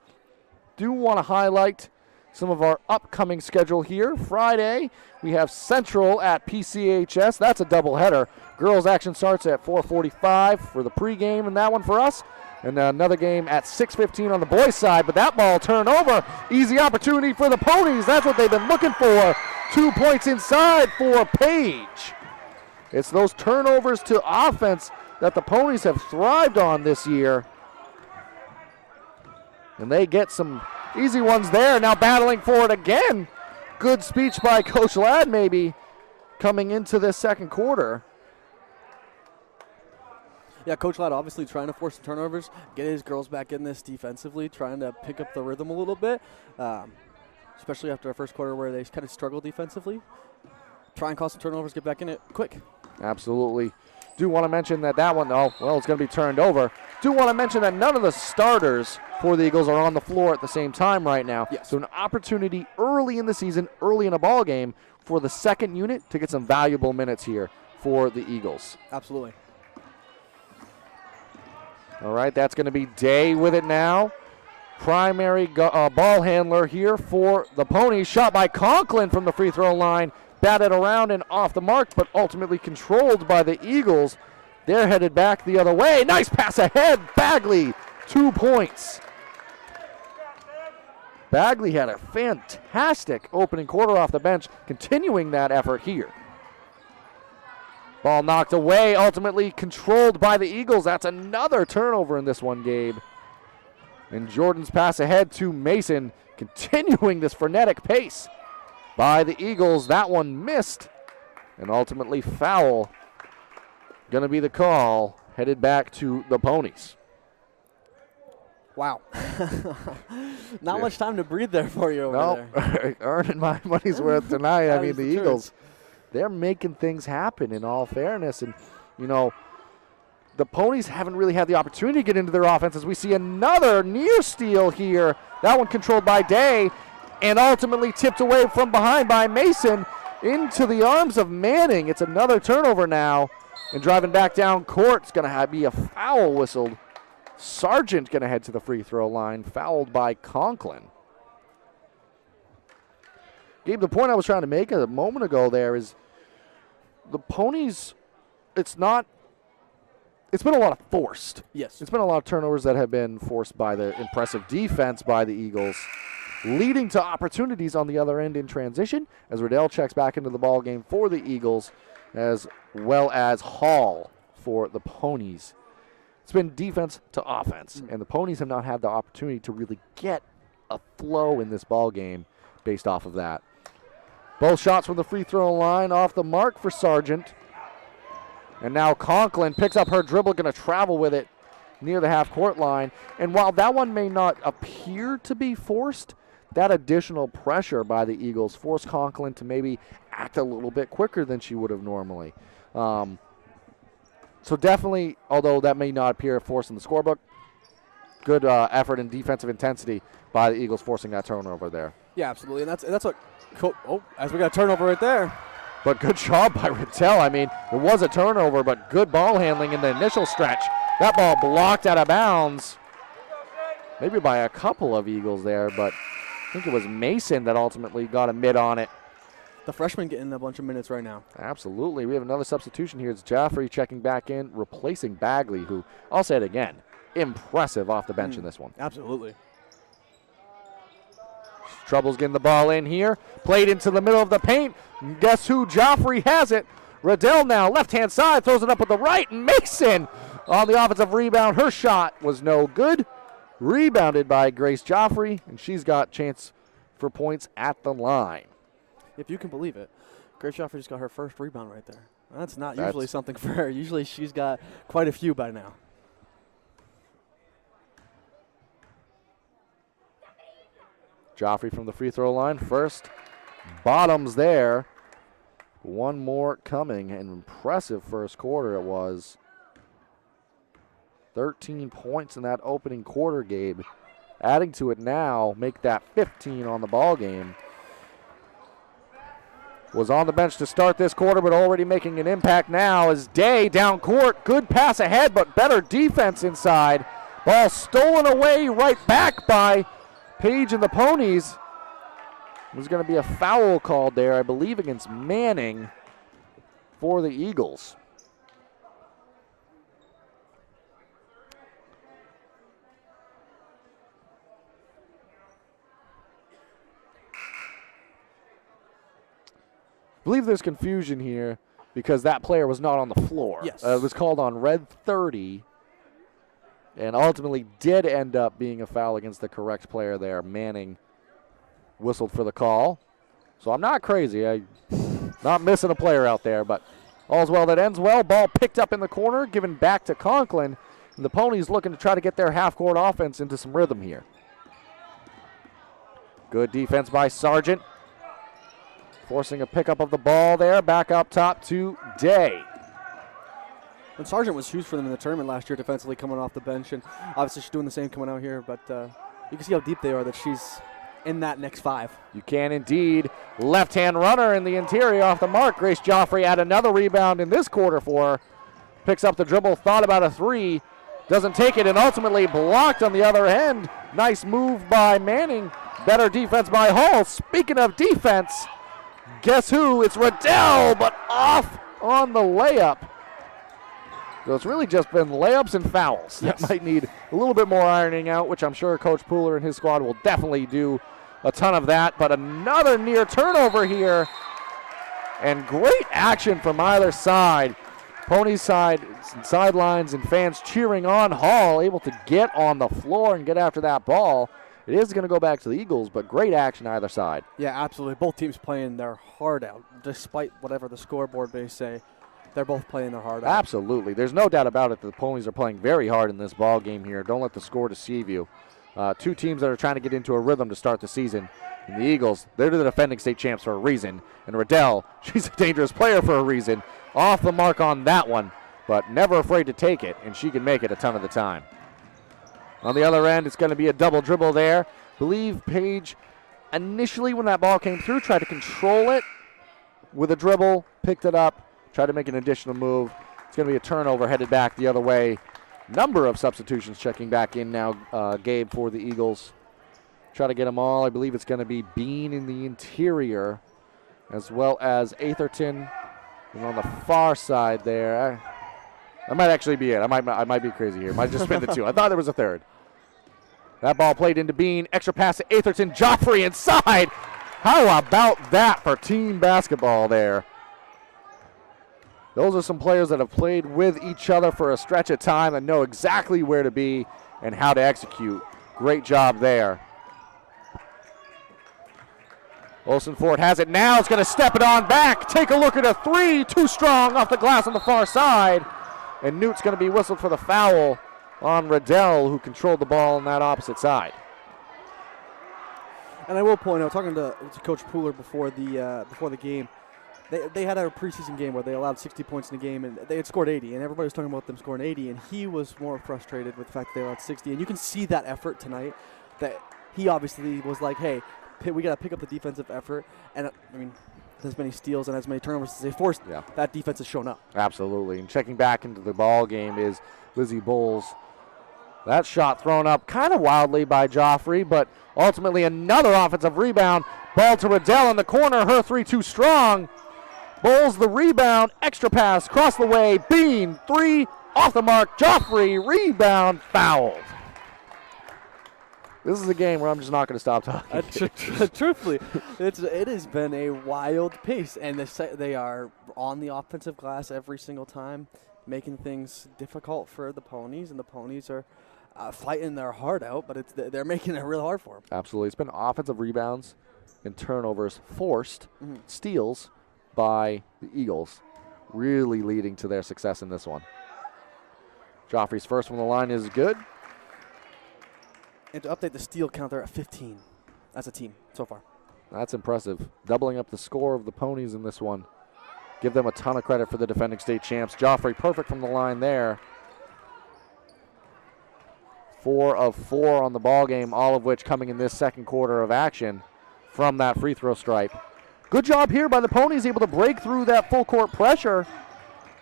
Do want to highlight some of our upcoming schedule here. Friday, we have Central at PCHS. That's a doubleheader. Girls action starts at 4:45 for the pregame in that one for us. And another game at 6:15 on the boys' side. But that ball turned over. Easy opportunity for the Ponies. That's what they've been looking for. 2 points inside for Page. It's those turnovers to offense that the Ponies have thrived on this year. And they get some easy ones there. Now battling for it again. Good speech by Coach Ladd maybe coming into this second quarter. Yeah, Coach Ladd obviously trying to force some turnovers, get his girls back in this defensively, trying to pick up the rhythm a little bit, especially after our first quarter where they kind of struggled defensively. Try and cause some turnovers, get back in it quick. Absolutely. Do want to mention that one, it's going to be turned over. Do want to mention that none of the starters for the Eagles are on the floor at the same time right now. Yes. So an opportunity early in the season, early in a ball game, for the second unit to get some valuable minutes here for the Eagles. Absolutely. All right, that's going to be Day with it now. Primary ball handler here for the Ponies. Shot by Conklin from the free throw line. Batted around and off the mark, but ultimately controlled by the Eagles. They're headed back the other way. Nice pass ahead. Bagley, 2 points. Bagley had a fantastic opening quarter off the bench, continuing that effort here. Ball knocked away, ultimately controlled by the Eagles. That's another turnover in this one, Gabe. And Jordan's pass ahead to Mason, continuing this frenetic pace by the Eagles. That one missed, and ultimately foul. Going to be the call, headed back to the Ponies. Wow. Not much time to breathe there for you over there. Earning my money's worth tonight. I mean, the truth. Eagles, they're making things happen in all fairness. And, you know, the Ponies haven't really had the opportunity to get into their offense as we see another near steal here. That one controlled by Day and ultimately tipped away from behind by Mason into the arms of Manning. It's another turnover now. And driving back down court, it's going to be a foul whistled. Sargent going to head to the free throw line, fouled by Conklin. Gabe, the point I was trying to make a moment ago there is the Ponies, it's been a lot of forced. Yes. It's been a lot of turnovers that have been forced by the impressive defense by the Eagles, leading to opportunities on the other end in transition as Riddell checks back into the ball game for the Eagles, as well as Hall for the Ponies. It's been defense to offense, and the Ponies have not had the opportunity to really get a flow in this ball game based off of that. Both shots from the free throw line off the mark for Sargent. And now Conklin picks up her dribble, going to travel with it near the half-court line. And while that one may not appear to be forced, that additional pressure by the Eagles forced Conklin to maybe act a little bit quicker than she would have normally. So definitely, although that may not appear forced in the scorebook, good effort and defensive intensity by the Eagles forcing that turnover there. Yeah, absolutely. And that's what as we got a turnover right there. But good job by Riddell. I mean, it was a turnover, but good ball handling in the initial stretch. That ball blocked out of bounds, maybe by a couple of Eagles there, but I think it was Mason that ultimately got a mid on it. The freshman getting a bunch of minutes right now. Absolutely. We have another substitution here. It's Jaffrey checking back in, replacing Bagley, who, I'll say it again, impressive off the bench in this one. Absolutely. Trouble's getting the ball in here. Played into the middle of the paint. Guess who? Joffrey has it. Riddell now, left-hand side, throws it up with the right. Mason on the offensive rebound. Her shot was no good. Rebounded by Grace Joffrey, and she's got chance for points at the line. If you can believe it, Grace Joffrey just got her first rebound right there. That's not usually something for her. Usually she's got quite a few by now. Joffrey from the free throw line first. Bottoms there. One more coming. An impressive first quarter it was. 13 points in that opening quarter, Gabe. Adding to it now, make that 15 on the ball game. Was on the bench to start this quarter, but already making an impact now as Day down court. Good pass ahead, but better defense inside. Ball stolen away right back by Page and the Ponies. There's going to be a foul called there, I believe, against Manning for the Eagles. I believe there's confusion here because that player was not on the floor. Yes. It was called on red 30 and ultimately did end up being a foul against the correct player there. Manning whistled for the call. So I'm not crazy. I'm not missing a player out there, but all's well that ends well. Ball picked up in the corner, given back to Conklin. And the Ponies looking to try to get their half-court offense into some rhythm here. Good defense by Sargent. Forcing a pickup of the ball there. Back up top to Day. And Sargent was huge for them in the tournament last year defensively coming off the bench. And obviously she's doing the same coming out here. But you can see how deep they are, that she's in that next five. You can indeed. Left-hand runner in the interior off the mark. Grace Joffrey had another rebound in this quarter for her. Picks up the dribble, thought about a three. Doesn't take it, and ultimately blocked on the other end. Nice move by Manning. Better defense by Hall. Speaking of defense, guess who? It's Riddell, but off on the layup. So it's really just been layups and fouls. Yes. That might need a little bit more ironing out, which I'm sure Coach Pooler and his squad will definitely do a ton of that. But another near turnover here. And great action from either side. Ponies sidelines and fans cheering on. Hall able to get on the floor and get after that ball. It is going to go back to the Eagles, but great action either side. Yeah, absolutely. Both teams playing their heart out, despite whatever the scoreboard may say. They're both playing their heart out. Absolutely. There's no doubt about it that the Ponies are playing very hard in this ball game here. Don't let the score deceive you. Two teams that are trying to get into a rhythm to start the season. And the Eagles, they're the defending state champs for a reason. And Riddell, she's a dangerous player for a reason. Off the mark on that one, but never afraid to take it, and she can make it a ton of the time. On the other end, it's going to be a double dribble there. I believe Paige, initially when that ball came through, tried to control it with a dribble, picked it up, tried to make an additional move. It's going to be a turnover headed back the other way. Number of substitutions checking back in now, Gabe, for the Eagles. Try to get them all. I believe it's going to be Bean in the interior, as well as Atherton. And on the far side there, that might actually be it. I might be crazy here. Might just been the two. I thought there was a third. That ball played into Bean. Extra pass to Atherton. Joffrey inside. How about that for team basketball there? Those are some players that have played with each other for a stretch of time and know exactly where to be and how to execute. Great job there. Olsen Ford has it now. It's going to step it on back. Take a look at a three. Too strong off the glass on the far side. And Newt's going to be whistled for the foul on Riddell, who controlled the ball on that opposite side. And I will point out, talking to Coach Pooler before the game, they had a preseason game where they allowed 60 points in the game, and they had scored 80, and everybody was talking about them scoring 80, and he was more frustrated with the fact that they allowed 60. And you can see that effort tonight, that he obviously was like, hey, we got to pick up the defensive effort. And, I mean, as many steals and as many turnovers as they forced, that defense has shown up. Absolutely. And checking back into the ball game is Lizzie Bowles. That shot thrown up kind of wildly by Joffrey, but ultimately another offensive rebound. Ball to Riddell in the corner. Her three too strong. Bowles the rebound. Extra pass across the way. Bean, three off the mark. Joffrey, rebound, fouled. This is a game where I'm just not going to stop talking. Truthfully, it has been a wild pace, and they are on the offensive glass every single time, making things difficult for the Ponies, and the Ponies are fighting their heart out, but they're making it real hard for them. Absolutely. It's been offensive rebounds and turnovers forced, steals by the Eagles, really leading to their success in this one. Joffrey's first from the line is good. And to update the steal count, they're at 15 as a team so far. That's impressive. Doubling up the score of the Ponies in this one. Give them a ton of credit for the defending state champs. Joffrey perfect from the line there. 4 of 4 on the ball game, all of which coming in this second quarter of action from that free throw stripe. Good job here by the Ponies, able to break through that full court pressure.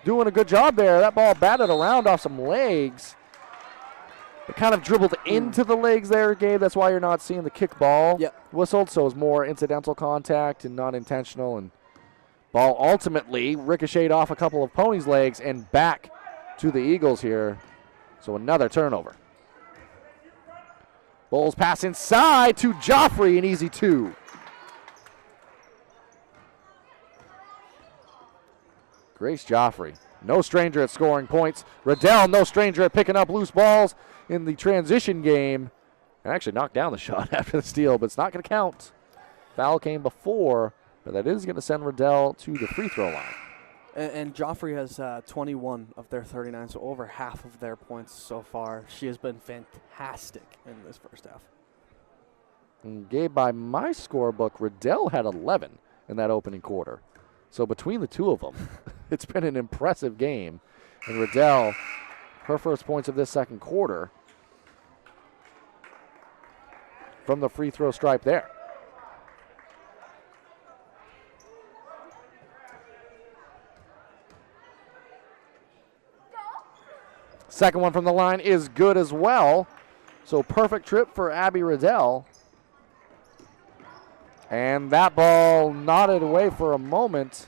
Doing a good job there. That ball batted around off some legs. It kind of dribbled into the legs there, Gabe. That's why you're not seeing the kick ball whistled. So it's more incidental contact and not intentional. And ball ultimately ricocheted off a couple of Ponies' legs and back to the Eagles here. So another turnover. Bowles pass inside to Joffrey, an easy 2. Grace Joffrey, no stranger at scoring points. Riddell, no stranger at picking up loose balls in the transition game. And actually knocked down the shot after the steal, but it's not going to count. Foul came before, but that is going to send Riddell to the free throw line. And Joffrey has 21 of their 39, so over half of their points so far. She has been fantastic in this first half. And Gabe, by my scorebook, Riddell had 11 in that opening quarter. So between the two of them, it's been an impressive game. And Riddell, her first points of this second quarter from the free throw stripe there. Second one from the line is good as well. So perfect trip for Abby Riddell. And that ball nodded away for a moment.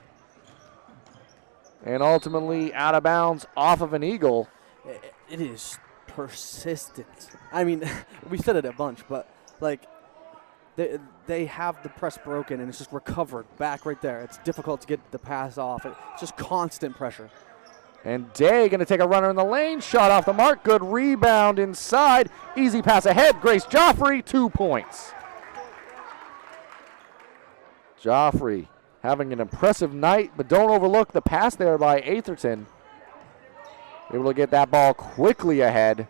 And ultimately out of bounds off of an Eagle. It is persistent. I mean, we said it a bunch, but like they have the press broken and it's just recovered back right there. It's difficult to get the pass off. It's just constant pressure. And Day going to take a runner in the lane. Shot off the mark. Good rebound inside. Easy pass ahead. Grace Joffrey, 2 points. Joffrey having an impressive night, but don't overlook the pass there by Atherton. Able to get that ball quickly ahead.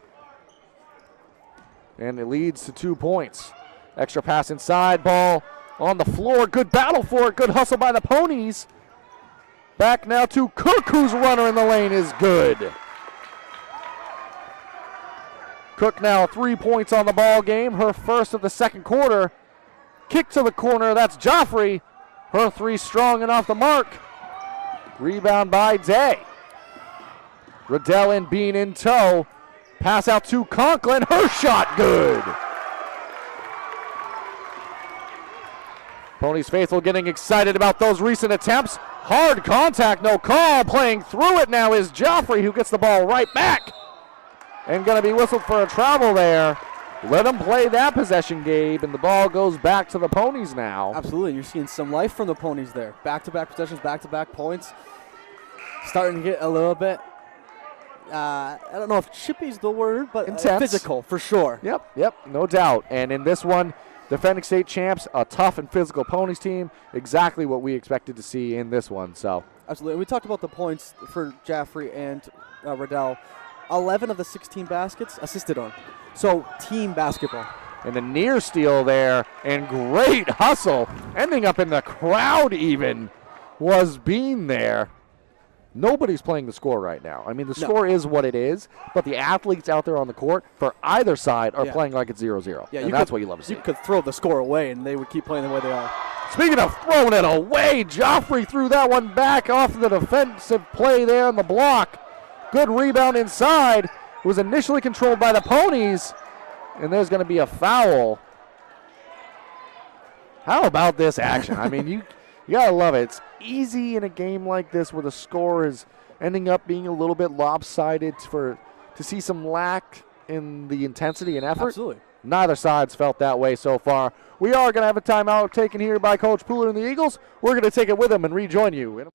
And it leads to 2 points. Extra pass inside, ball on the floor. Good battle for it. Good hustle by the Ponies. Back now to Cook, whose runner in the lane is good. Cook now 3 points on the ball game. Her first of the second quarter. Kick to the corner. That's Joffrey. Her three strong and off the mark. Rebound by Day. Riddell and Bean in tow. Pass out to Conklin. Her shot good. Ponies faithful getting excited about those recent attempts. Hard contact, no call. Playing through it now is Joffrey, who gets the ball right back. And going to be whistled for a travel there. Let them play that possession, Gabe, and the ball goes back to the Ponies now. Absolutely, you're seeing some life from the Ponies there. Back-to-back possessions, back-to-back points. Starting to get a little bit, I don't know if chippy's the word, but intense. Physical for sure. Yep, no doubt. And in this one, defending state champs, a tough and physical Ponies team, exactly what we expected to see in this one. So absolutely, we talked about the points for Jaffrey and Riddell. 11 of the 16 baskets assisted on. So team basketball. And a near steal there, and great hustle, ending up in the crowd even, was Bean there. Nobody's playing the score right now. I mean, the score is what it is, but the athletes out there on the court for either side are playing like it's 0-0. Yeah, and that's what you love to see. You could throw the score away, and they would keep playing the way they are. Speaking of throwing it away, Joffrey threw that one back off the defensive play there on the block. Good rebound inside. It was initially controlled by the Ponies, and there's going to be a foul. How about this action? I mean, you got to love it. It's easy in a game like this where the score is ending up being a little bit lopsided to see some lack in the intensity and effort. Absolutely. Neither side's felt that way so far. We are going to have a timeout taken here by Coach Pooler and the Eagles. We're going to take it with him and rejoin you.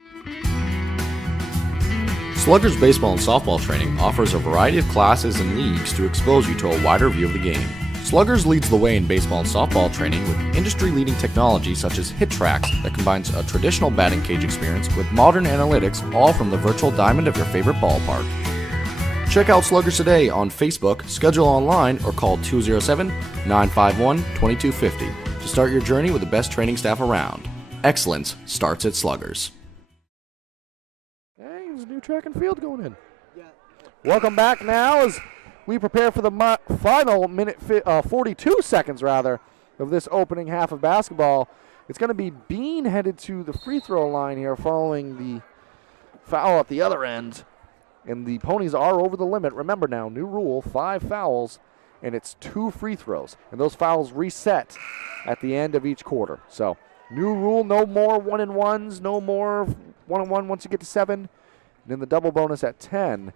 Sluggers baseball and softball training offers a variety of classes and leagues to expose you to a wider view of the game. Sluggers leads the way in baseball and softball training with industry-leading technology such as HitTrax that combines a traditional batting cage experience with modern analytics, all from the virtual diamond of your favorite ballpark. Check out Sluggers today on Facebook, schedule online, or call 207-951-2250 to start your journey with the best training staff around. Excellence starts at Sluggers. Hey, there's a new track and field going in. Yeah. Welcome back now as we prepare for the final 42 seconds rather of this opening half of basketball. It's going to be Bean headed to the free throw line here following the foul at the other end. And the Ponies are over the limit. Remember now, new rule, 5 fouls, and it's 2 free throws. And those fouls reset at the end of each quarter. So new rule, no more 1-and-1s, no more 1-and-1 once you get to 7. And then the double bonus at 10.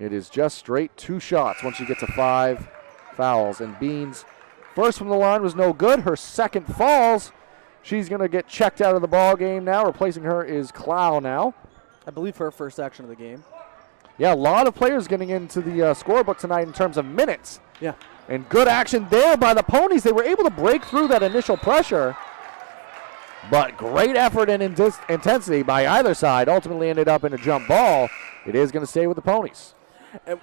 It is just straight 2 shots once you get to 5 fouls. And Bean's first from the line was no good. Her second falls. She's going to get checked out of the ball game now. Replacing her is Clow now. I believe her first action of the game. Yeah, a lot of players getting into the scorebook tonight in terms of minutes. Yeah. And good action there by the Ponies. They were able to break through that initial pressure. But great effort and intensity by either side ultimately ended up in a jump ball. It is going to stay with the Ponies.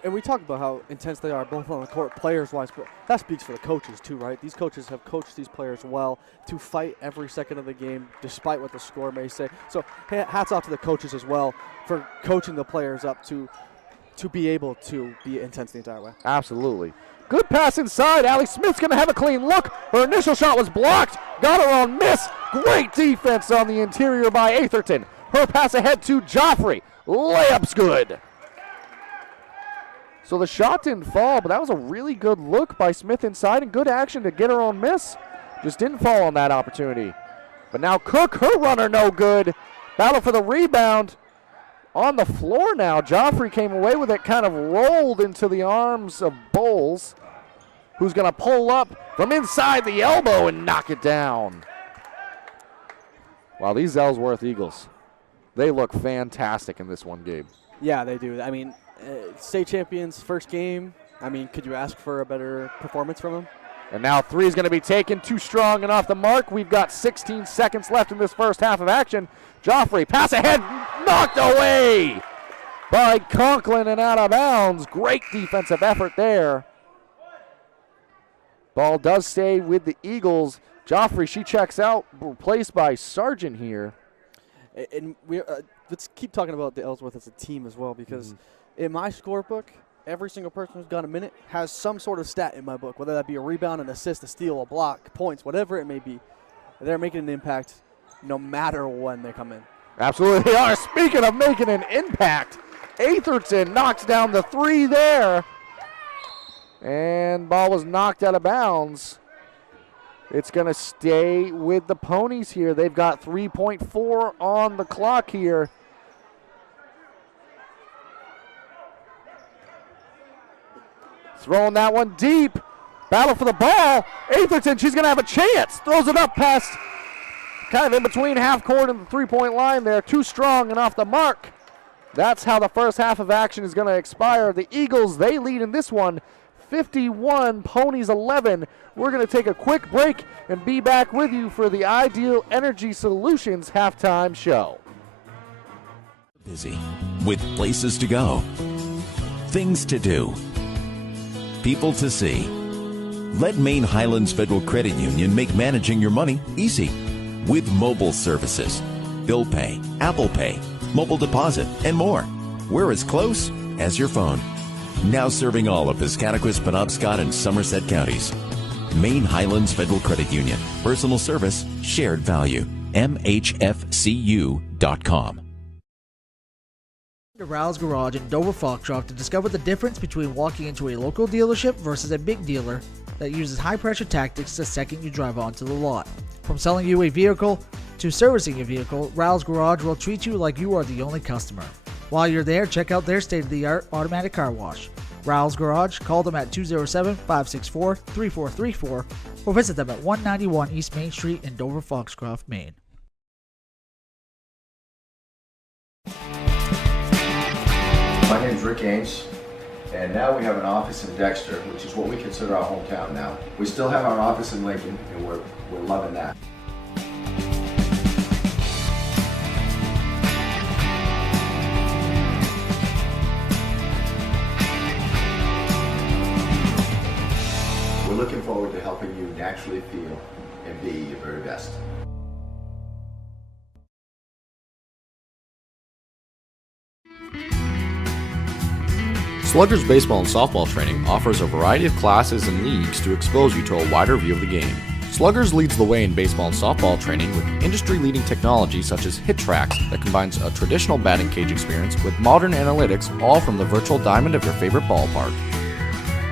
And we talked about how intense they are, both on the court, players-wise, but that speaks for the coaches, too, right? These coaches have coached these players well to fight every second of the game, despite what the score may say. So hats off to the coaches as well for coaching the players up to be able to be intense the entire way. Absolutely. Good pass inside. Allie Smith's going to have a clean look. Her initial shot was blocked. Got her on miss. Great defense on the interior by Atherton. Her pass ahead to Joffrey. Layup's good. So the shot didn't fall, but that was a really good look by Smith inside and good action to get her on miss. Just didn't fall on that opportunity. But now Cook, her runner no good. Battle for the rebound. On the floor now. Joffrey came away with it, kind of rolled into the arms of Bowles, who's going to pull up from inside the elbow and knock it down. Wow, these Ellsworth Eagles. They look fantastic in this one, Gabe. Yeah, they do. I mean, state champions, first game. I mean, could you ask for a better performance from them? And now three is going to be taken, too strong and off the mark. We've got 16 seconds left in this first half of action. Joffrey, pass ahead, knocked away by Conklin and out of bounds. Great defensive effort there. Ball does stay with the Eagles. Joffrey, she checks out, replaced by Sargent here. And let's keep talking about the Ellsworth as a team as well, because in my scorebook, every single person who's got a minute has some sort of stat in my book, whether that be a rebound, an assist, a steal, a block, points, whatever it may be. They're making an impact no matter when they come in. Absolutely they are. Speaking of making an impact, Atherton knocks down the three there. And ball was knocked out of bounds. It's going to stay with the Ponies here. They've got 3.4 on the clock here. Throwing that one deep. Battle for the ball. Atherton, she's going to have a chance. Throws it up past, kind of in between half court and the three-point line there. Too strong and off the mark. That's how the first half of action is going to expire. The Eagles, they lead in this one, 51, Ponies 11. We're going to take a quick break and be back with you for the Ideal Energy Solutions halftime show. Busy with places to go, things to do, people to see. Let Maine Highlands Federal Credit Union make managing your money easy with mobile services, bill pay, Apple Pay, mobile deposit, and more. We're as close as your phone. Now serving all of Piscataquis, Penobscot, and Somerset counties. Maine Highlands Federal Credit Union. Personal service, shared value. MHFCU.com. To Rouse Garage in Dover Foxcroft to discover the difference between walking into a local dealership versus a big dealer that uses high-pressure tactics the second you drive onto the lot. From selling you a vehicle to servicing your vehicle, Rouse Garage will treat you like you are the only customer. While you're there, check out their state-of-the-art automatic car wash. Rouse Garage, call them at 207-564-3434 or visit them at 191 East Main Street in Dover Foxcroft, Maine. My name is Rick Ames, and now we have an office in Dexter, which is what we consider our hometown now. We still have our office in Lincoln, and we're loving that. We're looking forward to helping you naturally feel and be your very best. Sluggers baseball and softball training offers a variety of classes and leagues to expose you to a wider view of the game. Sluggers leads the way in baseball and softball training with industry-leading technology such as HitTrax that combines a traditional batting cage experience with modern analytics, all from the virtual diamond of your favorite ballpark.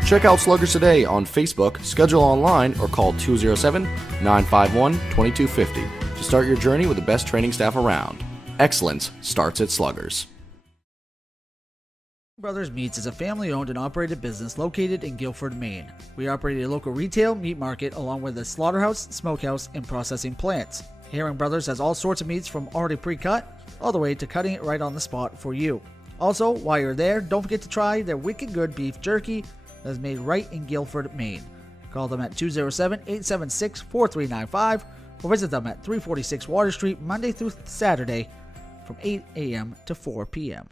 Check out Sluggers today on Facebook, schedule online, or call 207-951-2250 to start your journey with the best training staff around. Excellence starts at Sluggers. Brothers Meats is a family-owned and operated business located in Guilford, Maine. We operate a local retail meat market along with a slaughterhouse, smokehouse, and processing plants. Herring Brothers has all sorts of meats from already pre-cut all the way to cutting it right on the spot for you. Also, while you're there, don't forget to try their wicked good beef jerky that is made right in Guilford, Maine. Call them at 207-876-4395 or visit them at 346 Water Street Monday through Saturday from 8 a.m. to 4 p.m.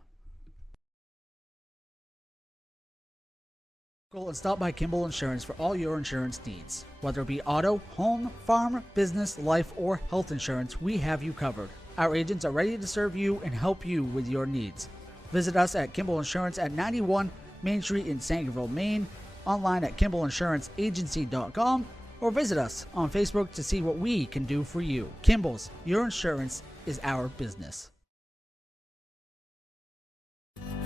Go and stop by Kimball Insurance for all your insurance needs. Whether it be auto, home, farm, business, life, or health insurance, we have you covered. Our agents are ready to serve you and help you with your needs. Visit us at Kimball Insurance at 91 Main Street in Sangerville, Maine, online at KimballInsuranceAgency.com, or visit us on Facebook to see what we can do for you. Kimball's, your insurance is our business.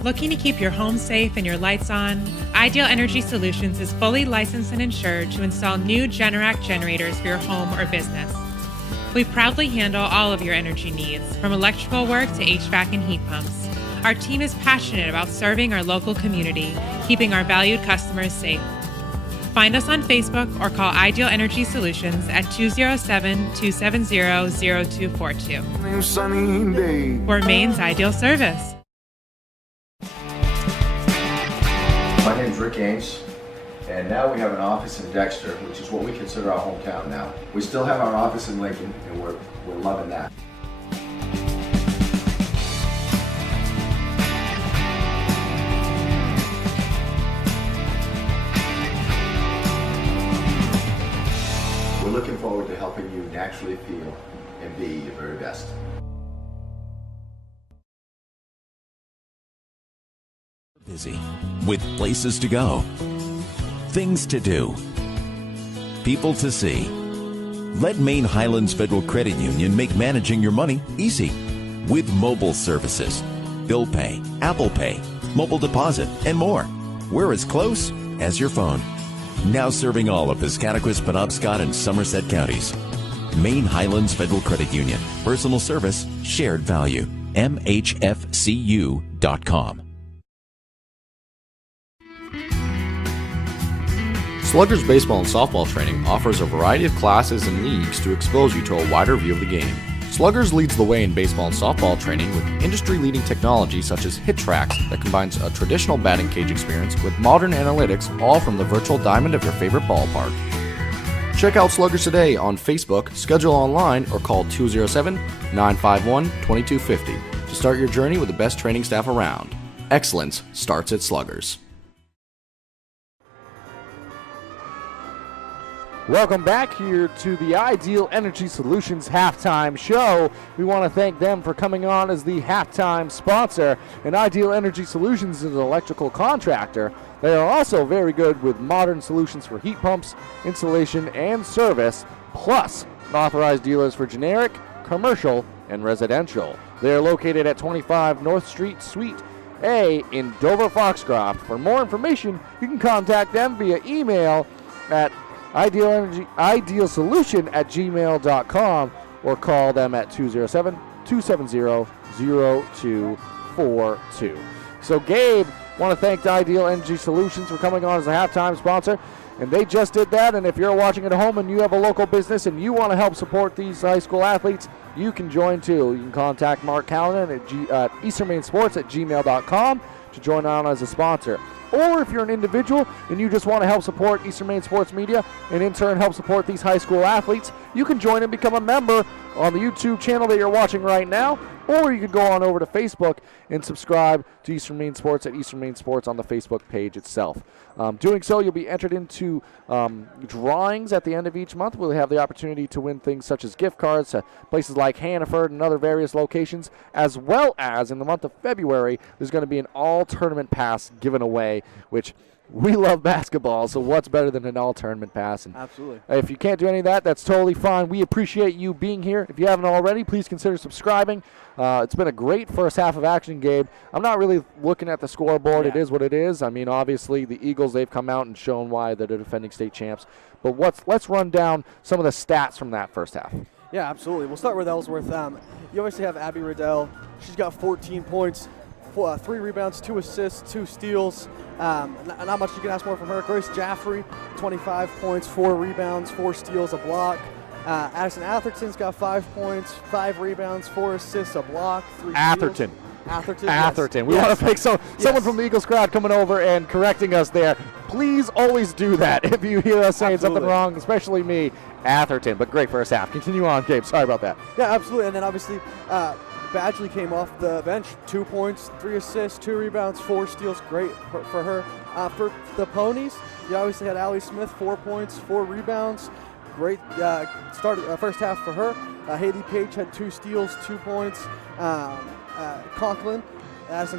Looking to keep your home safe and your lights on? Ideal Energy Solutions is fully licensed and insured to install new Generac generators for your home or business. We proudly handle all of your energy needs, from electrical work to HVAC and heat pumps. Our team is passionate about serving our local community, keeping our valued customers safe. Find us on Facebook or call Ideal Energy Solutions at 207-270-0242 for Maine's Ideal Service. My name's Rick Ames, and now we have an office in Dexter, which is what we consider our hometown now. We still have our office in Lincoln, and we're loving that. We're looking forward to helping you naturally feel and be your very best. Busy with places to go, things to do, people to see. Let Maine Highlands Federal Credit Union make managing your money easy with mobile services, bill pay, Apple Pay, mobile deposit, and more. We're as close as your phone. Now serving all of Piscataquis, Penobscot, and Somerset counties. Maine Highlands Federal Credit Union. Personal service, shared value. MHFCU.com. Sluggers baseball and softball training offers a variety of classes and leagues to expose you to a wider view of the game. Sluggers leads the way in baseball and softball training with industry-leading technology such as hit tracks that combines a traditional batting cage experience with modern analytics, all from the virtual diamond of your favorite ballpark. Check out Sluggers today on Facebook, schedule online, or call 207-951-2250 to start your journey with the best training staff around. Excellence starts at Sluggers. Welcome back here to the Ideal Energy Solutions halftime show. We want to thank them for coming on as the halftime sponsor. And Ideal Energy Solutions is an electrical contractor. They are also very good with modern solutions for heat pumps, installation, and service, plus authorized dealers for generic, commercial, and residential. They are located at 25 North Street, Suite A in Dover, Foxcroft. For more information, you can contact them via email at idealsolution@gmail.com or call them at 207-270-0242. So Gabe, want to thank Ideal Energy Solutions for coming on as a halftime sponsor, and they just did that. And if you're watching at home and you have a local business and you want to help support these high school athletes, you can join too. You can contact Mark Callanan at easternmainsports@gmail.com to join on as a sponsor. Or if you're an individual and you just want to help support Eastern Maine Sports Media and in turn help support these high school athletes, you can join and become a member on the YouTube channel that you're watching right now, or you could go on over to Facebook and subscribe to Eastern Maine Sports at Eastern Maine Sports on the Facebook page itself. Doing so, you'll be entered into drawings at the end of each month. We'll have the opportunity to win things such as gift cards to places like Hannaford and other various locations, as well as in the month of February, there's going to be an all-tournament pass given away, which we love basketball, so what's better than an all-tournament pass? And absolutely. If you can't do any of that, that's totally fine. We appreciate you being here. If you haven't already, please consider subscribing. It's been a great first half of action, Gabe. I'm not really looking at the scoreboard. Yeah. It is what it is. I mean, obviously, the Eagles, they've come out and shown why they're the defending state champs. But let's run down some of the stats from that first half. Yeah, absolutely. We'll start with Ellsworth. You obviously have Abby Riddell. She's got 14 points, 3 rebounds, 2 assists, 2 steals. Not much you can ask more from her. Grace Jaffrey, 25 points, 4 rebounds, 4 steals, a block. Addison Atherton's got 5 points, 5 rebounds, 4 assists, a block, 3 Atherton. steals. Atherton. Atherton. We want to pick someone from the Eagles crowd coming over and correcting us there. Please always do that if you hear us saying something wrong, especially me, Atherton. But great first half. Continue on, Gabe. Sorry about that. Yeah, absolutely. And then obviously Badgley came off the bench, 2 points, 3 assists, 2 rebounds, 4 steals. Great for her. For the Ponies, you obviously had Allie Smith, 4 points, 4 rebounds. Great start first half for her. Haley Page had 2 steals, 2 points. Addison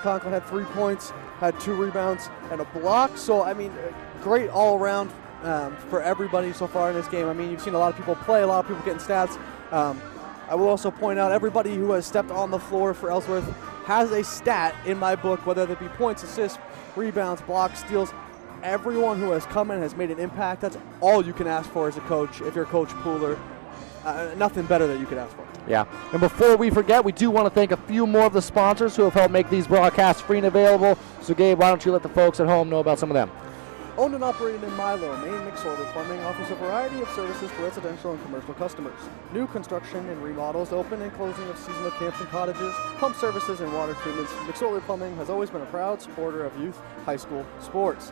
Conklin had 3 points, had 2 rebounds and a block. So, I mean, great all around for everybody so far in this game. I mean, you've seen a lot of people play, a lot of people getting stats. I will also point out everybody who has stepped on the floor for Ellsworth has a stat in my book, whether that be points, assists, rebounds, blocks, steals. Everyone who has come in has made an impact. That's all you can ask for as a coach if you're Coach Pooler. Nothing better that you could ask for. Yeah, and before we forget, we do want to thank a few more of the sponsors who have helped make these broadcasts free and available. So, Gabe, why don't you let the folks at home know about some of them? Owned and operated in Milo, Maine, McSorley Plumbing offers a variety of services to residential and commercial customers. New construction and remodels, open and closing of seasonal camps and cottages, pump services and water treatments. McSorley Plumbing has always been a proud supporter of youth high school sports.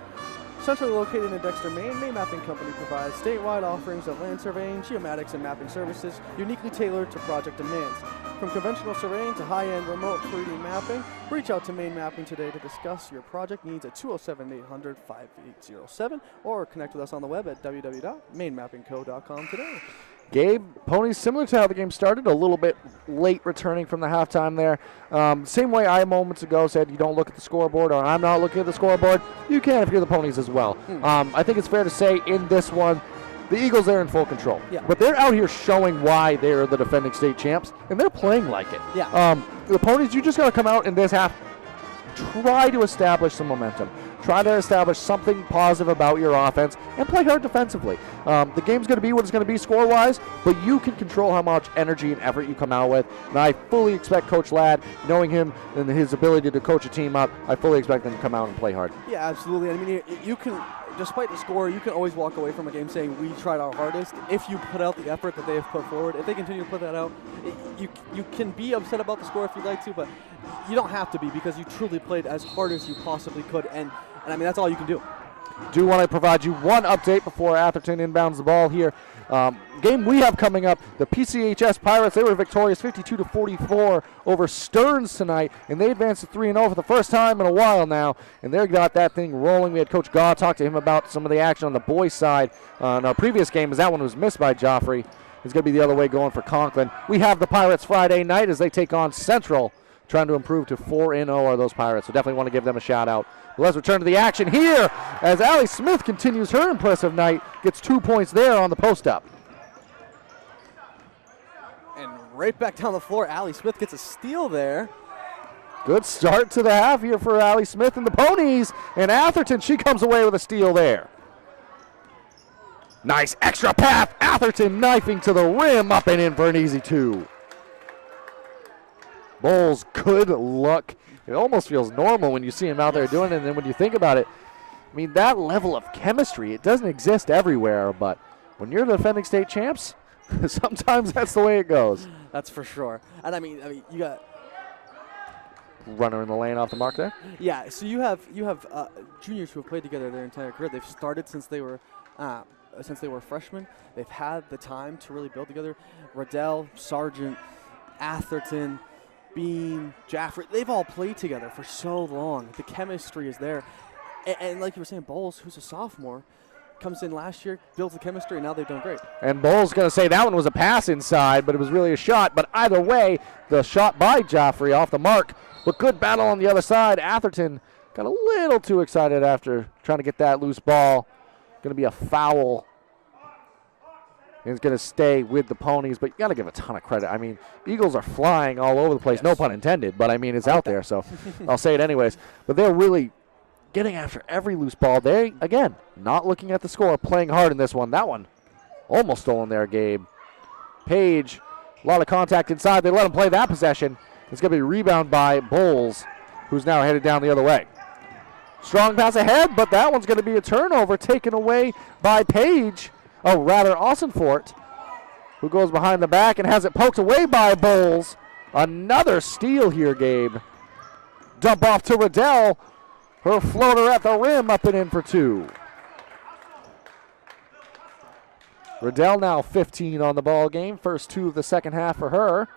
Centrally located in Dexter, Maine, Maine Mapping Company provides statewide offerings of land surveying, geomatics, and mapping services uniquely tailored to project demands. From conventional surveying to high-end remote 3D mapping, reach out to Maine Mapping today to discuss your project needs at 207-800-5807 or connect with us on the web at www.mainemappingco.com today. Gabe, Ponies, similar to how the game started, a little bit late returning from the halftime there. Same way I moments ago said you don't look at the scoreboard, or I'm not looking at the scoreboard. You can if you're the Ponies as well. I think it's fair to say in this one, the Eagles are in full control. Yeah. But they're out here showing why they're the defending state champs, and they're playing like it. Yeah. The Ponies, you just got to come out in this half, try to establish some momentum. Try to establish something positive about your offense and play hard defensively. The game's going to be what it's going to be score-wise, but you can control how much energy and effort you come out with. And I fully expect Coach Ladd, knowing him and his ability to coach a team up, I fully expect them to come out and play hard. Yeah, absolutely. I mean, you can, despite the score, you can always walk away from a game saying we tried our hardest if you put out the effort that they have put forward. If they continue to put that out, you can be upset about the score if you'd like to, but you don't have to be because you truly played as hard as you possibly could. And I mean, that's all you can do. Do want to provide you one update before Atherton inbounds the ball here. Game we have coming up, the PCHS Pirates, they were victorious 52-44 over Stearns tonight, and they advanced to 3-0 for the first time in a while now, and they got that thing rolling. We had Coach Gaw talk to him about some of the action on the boys' side in our previous game, as that one was missed by Joffrey. It's going to be the other way going for Conklin. We have the Pirates Friday night as they take on Central, trying to improve to 4-0 are those Pirates, so definitely want to give them a shout-out. But let's return to the action here as Allie Smith continues her impressive night, gets 2 points there on the post-up. And right back down the floor, Allie Smith gets a steal there. Good start to the half here for Allie Smith and the Ponies, and Atherton, she comes away with a steal there. Nice extra pass, Atherton knifing to the rim, up and in for an easy 2. Bowles, good luck. It almost feels normal when you see him out there doing it, and then when you think about it, I mean, that level of chemistry, it doesn't exist everywhere, but when you're the defending state champs, sometimes that's the way it goes. That's for sure. And I mean, you got runner in the lane off the mark there. Yeah, so you have juniors who have played together their entire career. They've started since they were freshmen. They've had the time to really build together. Riddell, Sargent, Atherton, Bean, Jaffrey, they've all played together for so long. The chemistry is there. And like you were saying, Bowles, who's a sophomore, comes in last year, builds the chemistry, and now they've done great. And Bowles going to say that one was a pass inside, but it was really a shot. But either way, the shot by Jaffrey off the mark. But good battle on the other side. Atherton got a little too excited after trying to get that loose ball. Going to be a foul. And it's going to stay with the Ponies, but you got to give a ton of credit. I mean, Eagles are flying all over the place, yes. No pun intended, but I mean, it's out there, so I'll say it anyways. But they're really getting after every loose ball. They, again, not looking at the score, playing hard in this one. That one almost stolen there, Gabe. Page, a lot of contact inside. They let him play that possession. It's going to be a rebound by Bowles, who's now headed down the other way. Strong pass ahead, but that one's going to be a turnover taken away by Page. Oh, rather Ossenfort, who goes behind the back and has it poked away by Bowles. Another steal here, Gabe. Dump off to Riddell. Her floater at the rim, up and in for 2. Riddell now 15 on the ball game. First 2 of the second half for her.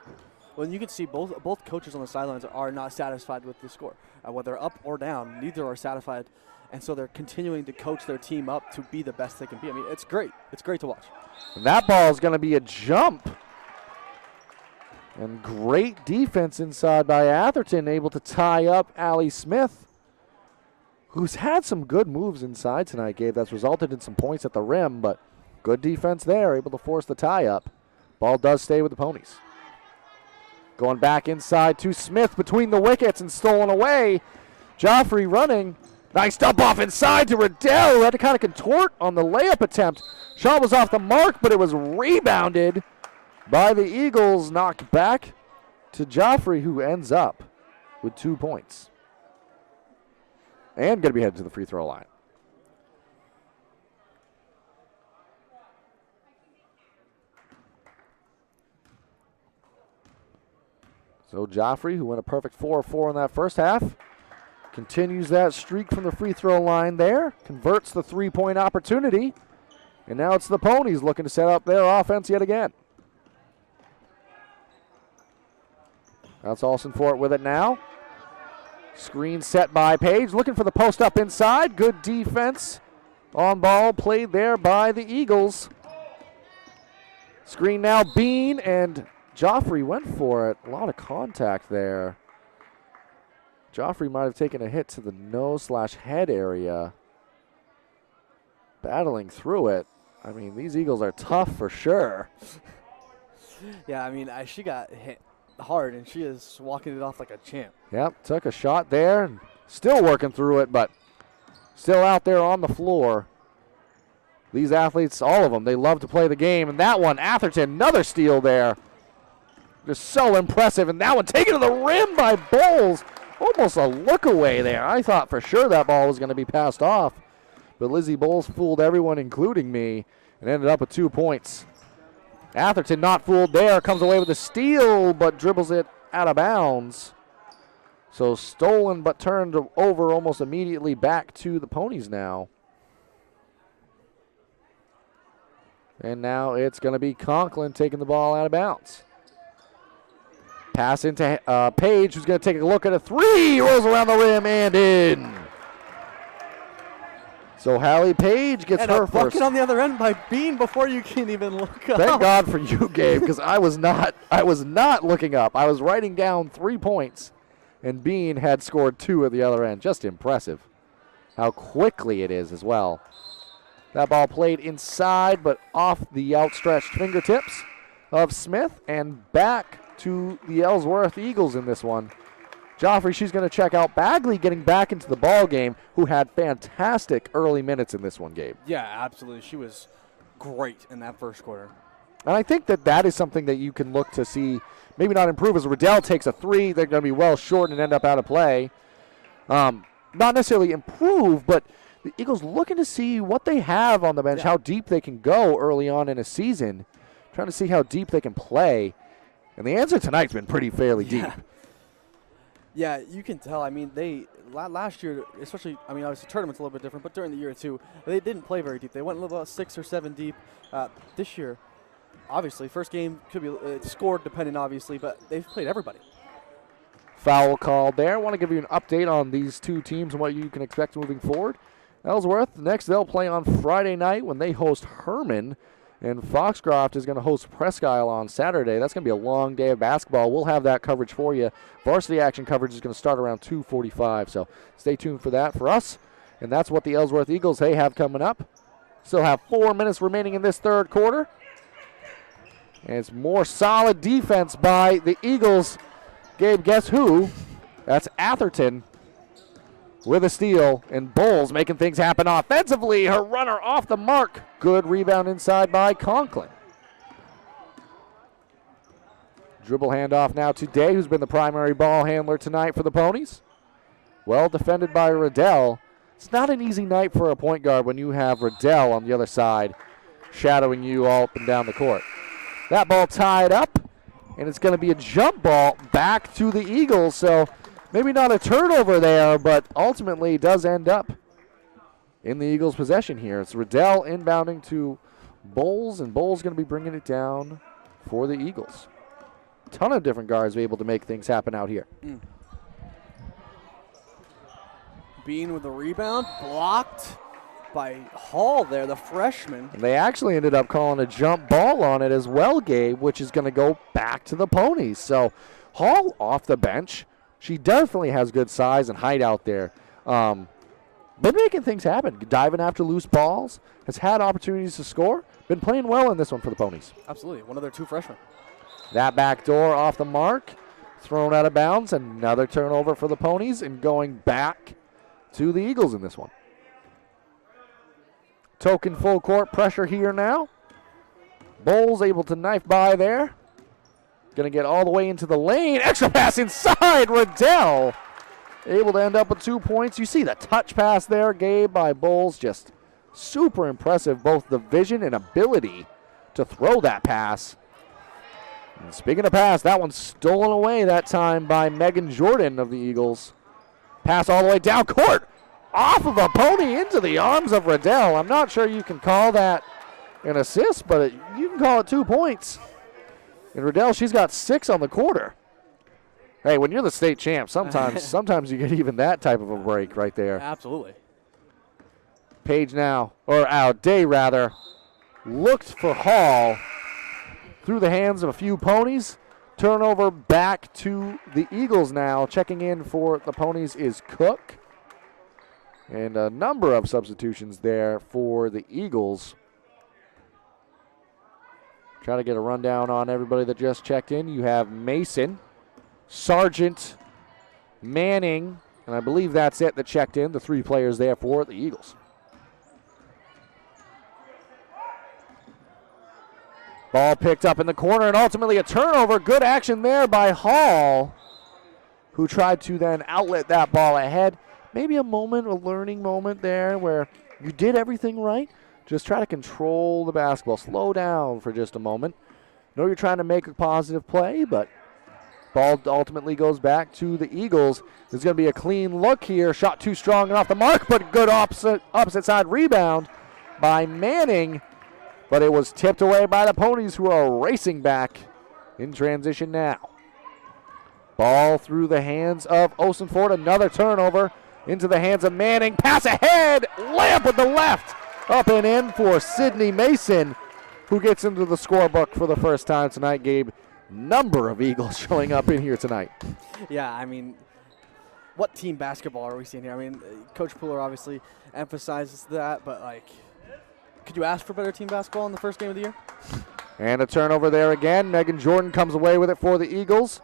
Well, you can see both coaches on the sidelines are not satisfied with the score. Whether up or down, neither are satisfied. And so they're continuing to coach their team up to be the best they can be. I mean, it's great. It's great to watch. That ball is going to be a jump. And great defense inside by Atherton, able to tie up Allie Smith, who's had some good moves inside tonight, Gabe. That's resulted in some points at the rim, but good defense there, able to force the tie-up. Ball does stay with the Ponies. Going back inside to Smith between the wickets and stolen away. Joffrey running. Nice dump off inside to Riddell, who had to kind of contort on the layup attempt. Shot was off the mark, but it was rebounded by the Eagles. Knocked back to Joffrey, who ends up with 2 points. And going to be headed to the free throw line. So Joffrey, who went a perfect 4-4 in that first half, continues that streak from the free throw line there, converts the three-point opportunity, and now it's the Ponies looking to set up their offense yet again. That's Olsen Fort with it now. Screen set by Page, looking for the post up inside. Good defense on ball played there by the Eagles. Screen now, Bean, and Joffrey went for it. A lot of contact there. Joffrey might have taken a hit to the nose/head area. Battling through it. I mean, these Eagles are tough for sure. Yeah, I mean, she got hit hard, and she is walking it off like a champ. Yep, took a shot there, and still working through it, but still out there on the floor. These athletes, all of them, they love to play the game. And that one, Atherton, another steal there. Just so impressive. And that one taken to the rim by Bowles. Almost a look away there. I thought for sure that ball was going to be passed off. But Lizzie Bowles fooled everyone, including me, and ended up with 2 points. Atherton not fooled there. Comes away with a steal, but dribbles it out of bounds. So stolen but turned over almost immediately back to the Ponies now. And now it's going to be Conklin taking the ball out of bounds. Pass into Page, who's going to take a look at a three. Rolls around the rim and in. So Hallie Page gets her a bucket first. On the other end by Bean before you can even look up. Thank God for you, Gabe, because I was not looking up. I was writing down 3 points, and Bean had scored 2 at the other end. Just impressive how quickly it is as well. That ball played inside, but off the outstretched fingertips of Smith and back to the Ellsworth Eagles in this one. Joffrey, she's going to check out Bagley getting back into the ball game, who had fantastic early minutes in this one, Gabe. Yeah, absolutely. She was great in that first quarter. And I think that is something that you can look to see, maybe not improve, as Riddell takes a three. They're going to be well short and end up out of play. Not necessarily improve, but the Eagles looking to see what they have on the bench, how deep they can go early on in a season, trying to see how deep they can play. And the answer tonight's been fairly deep. Yeah, you can tell. I mean, last year, especially, I mean, obviously, the tournament's a little bit different, but during the year, too, they didn't play very deep. They went a little about 6 or 7 deep. This year, obviously, first game could be score dependent, obviously, but they've played everybody. Foul called there. I want to give you an update on these two teams and what you can expect moving forward. Ellsworth, next they'll play on Friday night when they host Herman, and Foxcroft is going to host Presque Isle on Saturday. That's going to be a long day of basketball. We'll have that coverage for you. Varsity action coverage is going to start around 2:45, so stay tuned for that for us. And that's what the Ellsworth Eagles have coming up. Still have 4 minutes remaining in this third quarter. And it's more solid defense by the Eagles. Gabe, guess who? That's Atherton with a steal, and Bowles making things happen offensively. Her runner off the mark. Good rebound inside by Conklin. Dribble handoff now to Day, who's been the primary ball handler tonight for the Ponies. Well defended by Riddell. It's not an easy night for a point guard when you have Riddell on the other side shadowing you all up and down the court. That ball tied up, and it's going to be a jump ball back to the Eagles. So maybe not a turnover there, but ultimately does end up in the Eagles' possession here. It's Riddell inbounding to Bowles, and Bowles going to be bringing it down for the Eagles. A ton of different guards are able to make things happen out here. Bean with the rebound, blocked by Hall there, the freshman. And they actually ended up calling a jump ball on it as well, Gabe, which is going to go back to the Ponies. So Hall off the bench. She definitely has good size and height out there. Been making things happen, diving after loose balls, has had opportunities to score, been playing well in this one for the Ponies. Absolutely, one of their 2 freshmen. That back door off the mark, thrown out of bounds, another turnover for the Ponies, and going back to the Eagles in this one. Token full court pressure here now. Bowles able to knife by there. Going to get all the way into the lane. Extra pass inside. Riddell able to end up with 2 points. You see the touch pass there, Gabe, by Bowles. Just super impressive, both the vision and ability to throw that pass. And speaking of pass, that one's stolen away that time by Megan Jordan of the Eagles. Pass all the way down court, off of a pony into the arms of Riddell. I'm not sure you can call that an assist, but you can call it 2 points. And Riddell, she's got 6 on the quarter. Hey, when you're the state champ, sometimes you get even that type of a break right there. Absolutely. Day rather, looked for Hall through the hands of a few ponies. Turnover back to the Eagles now. Checking in for the ponies is Cook. And a number of substitutions there for the Eagles. Try to get a rundown on everybody that just checked in. You have Mason, Sargent, Manning, and I believe that's it that checked in, the 3 players there for the Eagles. Ball picked up in the corner and ultimately a turnover. Good action there by Hall, who tried to then outlet that ball ahead. Maybe a learning moment there where you did everything right. Just try to control the basketball. Slow down for just a moment. Know you're trying to make a positive play, but ball ultimately goes back to the Eagles. There's going to be a clean look here. Shot too strong and off the mark, but good opposite side rebound by Manning. But it was tipped away by the ponies, who are racing back in transition now. Ball through the hands of Osenford. Another turnover into the hands of Manning. Pass ahead. Layup with the left. Up and in for Sydney Mason, who gets into the scorebook for the first time tonight, Gabe. Number of Eagles showing up in here tonight. Yeah, I mean, what team basketball are we seeing here? I mean, Coach Pooler obviously emphasizes that, but, like, could you ask for better team basketball in the first game of the year? And a turnover there again. Megan Jordan comes away with it for the Eagles.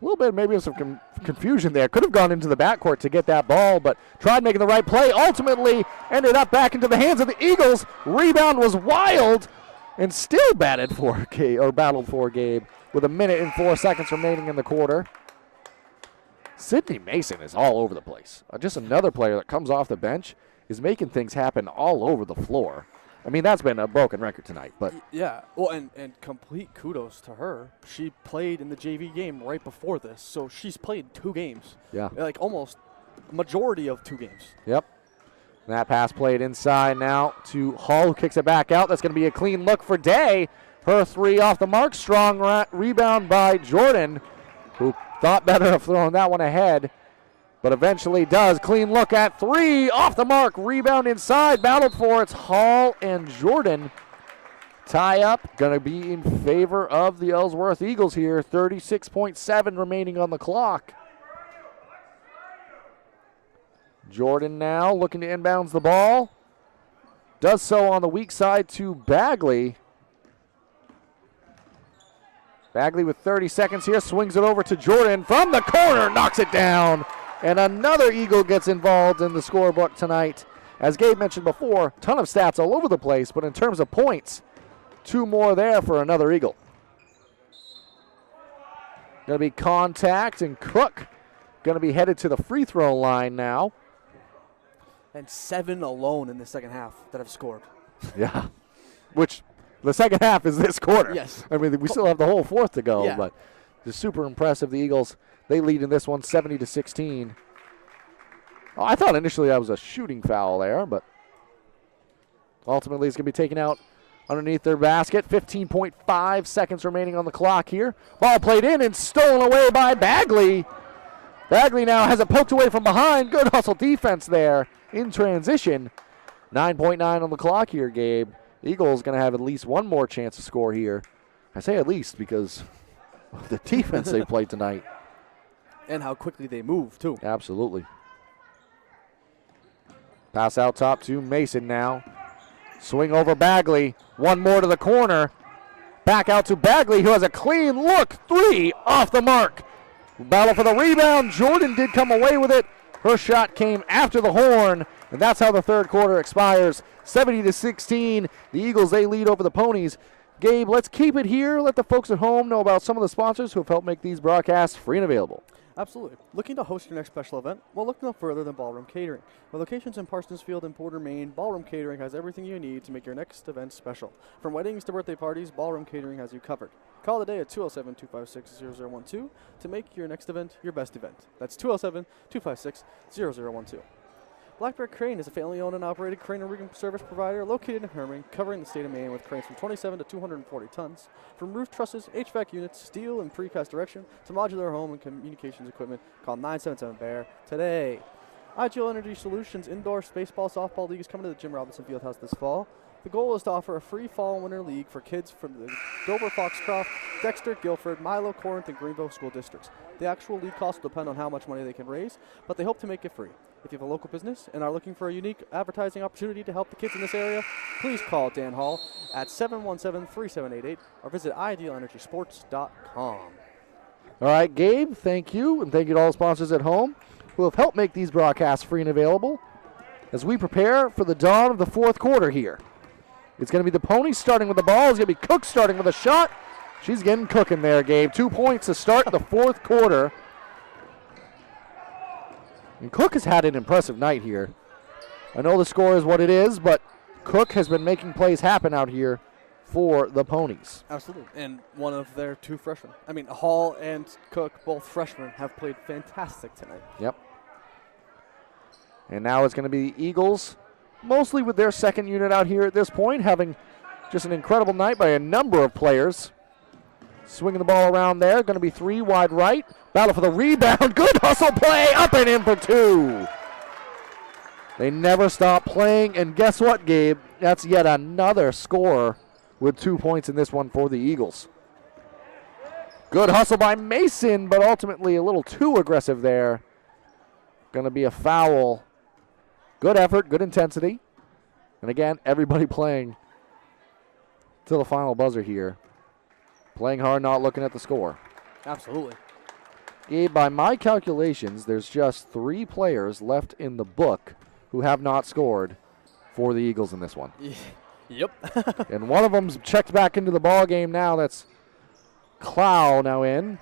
A little bit maybe of some confusion there. Could have gone into the backcourt to get that ball, but tried making the right play. Ultimately ended up back into the hands of the Eagles. Rebound was wild and still battled for Gabe with 1 minute and 4 seconds remaining in the quarter. Sydney Mason is all over the place. Just another player that comes off the bench, is making things happen all over the floor. I mean, that's been a broken record tonight. But yeah, well, and complete kudos to her. She played in the JV game right before this, so she's played 2 games. Yeah. Like almost majority of 2 games. Yep. And that pass played inside now to Hall, who kicks it back out. That's going to be a clean look for Day. Her 3 off the mark. Strong rebound by Jordan, who thought better of throwing that one ahead, but eventually does. Clean look at 3, off the mark, rebound inside, battled for. It's Hall and Jordan. Tie up, going to be in favor of the Ellsworth Eagles here. 36.7 remaining on the clock. Jordan now looking to inbounds the ball. Does so on the weak side to Bagley. Bagley with 30 seconds here, swings it over to Jordan from the corner, knocks it down. And another Eagle gets involved in the scorebook tonight. As Gabe mentioned before, ton of stats all over the place, but in terms of points, 2 more there for another Eagle. Going to be contact, and Cook going to be headed to the free throw line now. And 7 alone in the second half that have scored. Yeah, which the second half is this quarter. Yes. I mean, we still have the whole fourth to go, yeah. But just super impressive. The Eagles, they lead in this one 70-16. Oh, I thought initially that was a shooting foul there, but ultimately it's going to be taken out underneath their basket. 15.5 seconds remaining on the clock here. Ball played in and stolen away by Bagley. Bagley now has it poked away from behind. Good hustle defense there in transition. 9.9 on the clock here, Gabe. Eagles going to have at least one more chance to score here. I say at least because of the defense they played tonight. And how quickly they move, too. Absolutely. Pass out top to Mason now. Swing over Bagley. One more to the corner. Back out to Bagley, who has a clean look. 3 off the mark. Battle for the rebound. Jordan did come away with it. Her shot came after the horn, and that's how the third quarter expires. 70-16. The Eagles, they lead over the Ponies. Gabe, let's keep it here. Let the folks at home know about some of the sponsors who have helped make these broadcasts free and available. Absolutely. Looking to host your next special event? Well, look no further than Ballroom Catering. With locations in Parsonsfield and Porter, Maine, Ballroom Catering has everything you need to make your next event special. From weddings to birthday parties, Ballroom Catering has you covered. Call today at 207-256-0012 to make your next event your best event. That's 207-256-0012. Black Bear Crane is a family-owned and operated crane and rigging service provider located in Herming, covering the state of Maine with cranes from 27 to 240 tons. From roof trusses, HVAC units, steel and precast erection to modular home and communications equipment, call 977-BEAR today. Ideal Energy Solutions Indoor Baseball Softball League is coming to the Jim Robinson Fieldhouse this fall. The goal is to offer a free fall and winter league for kids from the Dover, Foxcroft, Dexter, Guilford, Milo, Corinth, and Greenville school districts. The actual league costs will depend on how much money they can raise, but they hope to make it free. If you have a local business and are looking for a unique advertising opportunity to help the kids in this area, please call Dan Hall at 717-3788 or visit idealenergysports.com. All right, Gabe, thank you, and thank you to all the sponsors at home who have helped make these broadcasts free and available as we prepare for the dawn of the fourth quarter here. It's going to be the Ponies starting with the ball. It's going to be Cook starting with a shot. She's getting cooking there, Gabe. 2 points to start the fourth quarter. And Cook has had an impressive night here. I know the score is what it is, but Cook has been making plays happen out here for the Ponies. Absolutely. And one of their 2 freshmen. I mean, Hall and Cook, both freshmen, have played fantastic tonight. Yep. And now it's going to be the Eagles, mostly with their second unit out here at this point, having just an incredible night by a number of players. Swinging the ball around there, going to be 3 wide right. Battle for the rebound, good hustle play, up and in for 2. They never stop playing, and guess what, Gabe? That's yet another score with 2 points in this one for the Eagles. Good hustle by Mason, but ultimately a little too aggressive there. Going to be a foul. Good effort, good intensity. And again, everybody playing till the final buzzer here. Playing hard, not looking at the score. Absolutely. Gabe, by my calculations, there's just 3 players left in the book who have not scored for the Eagles in this one. Yep. And one of them's checked back into the ball game now. That's Clow now in.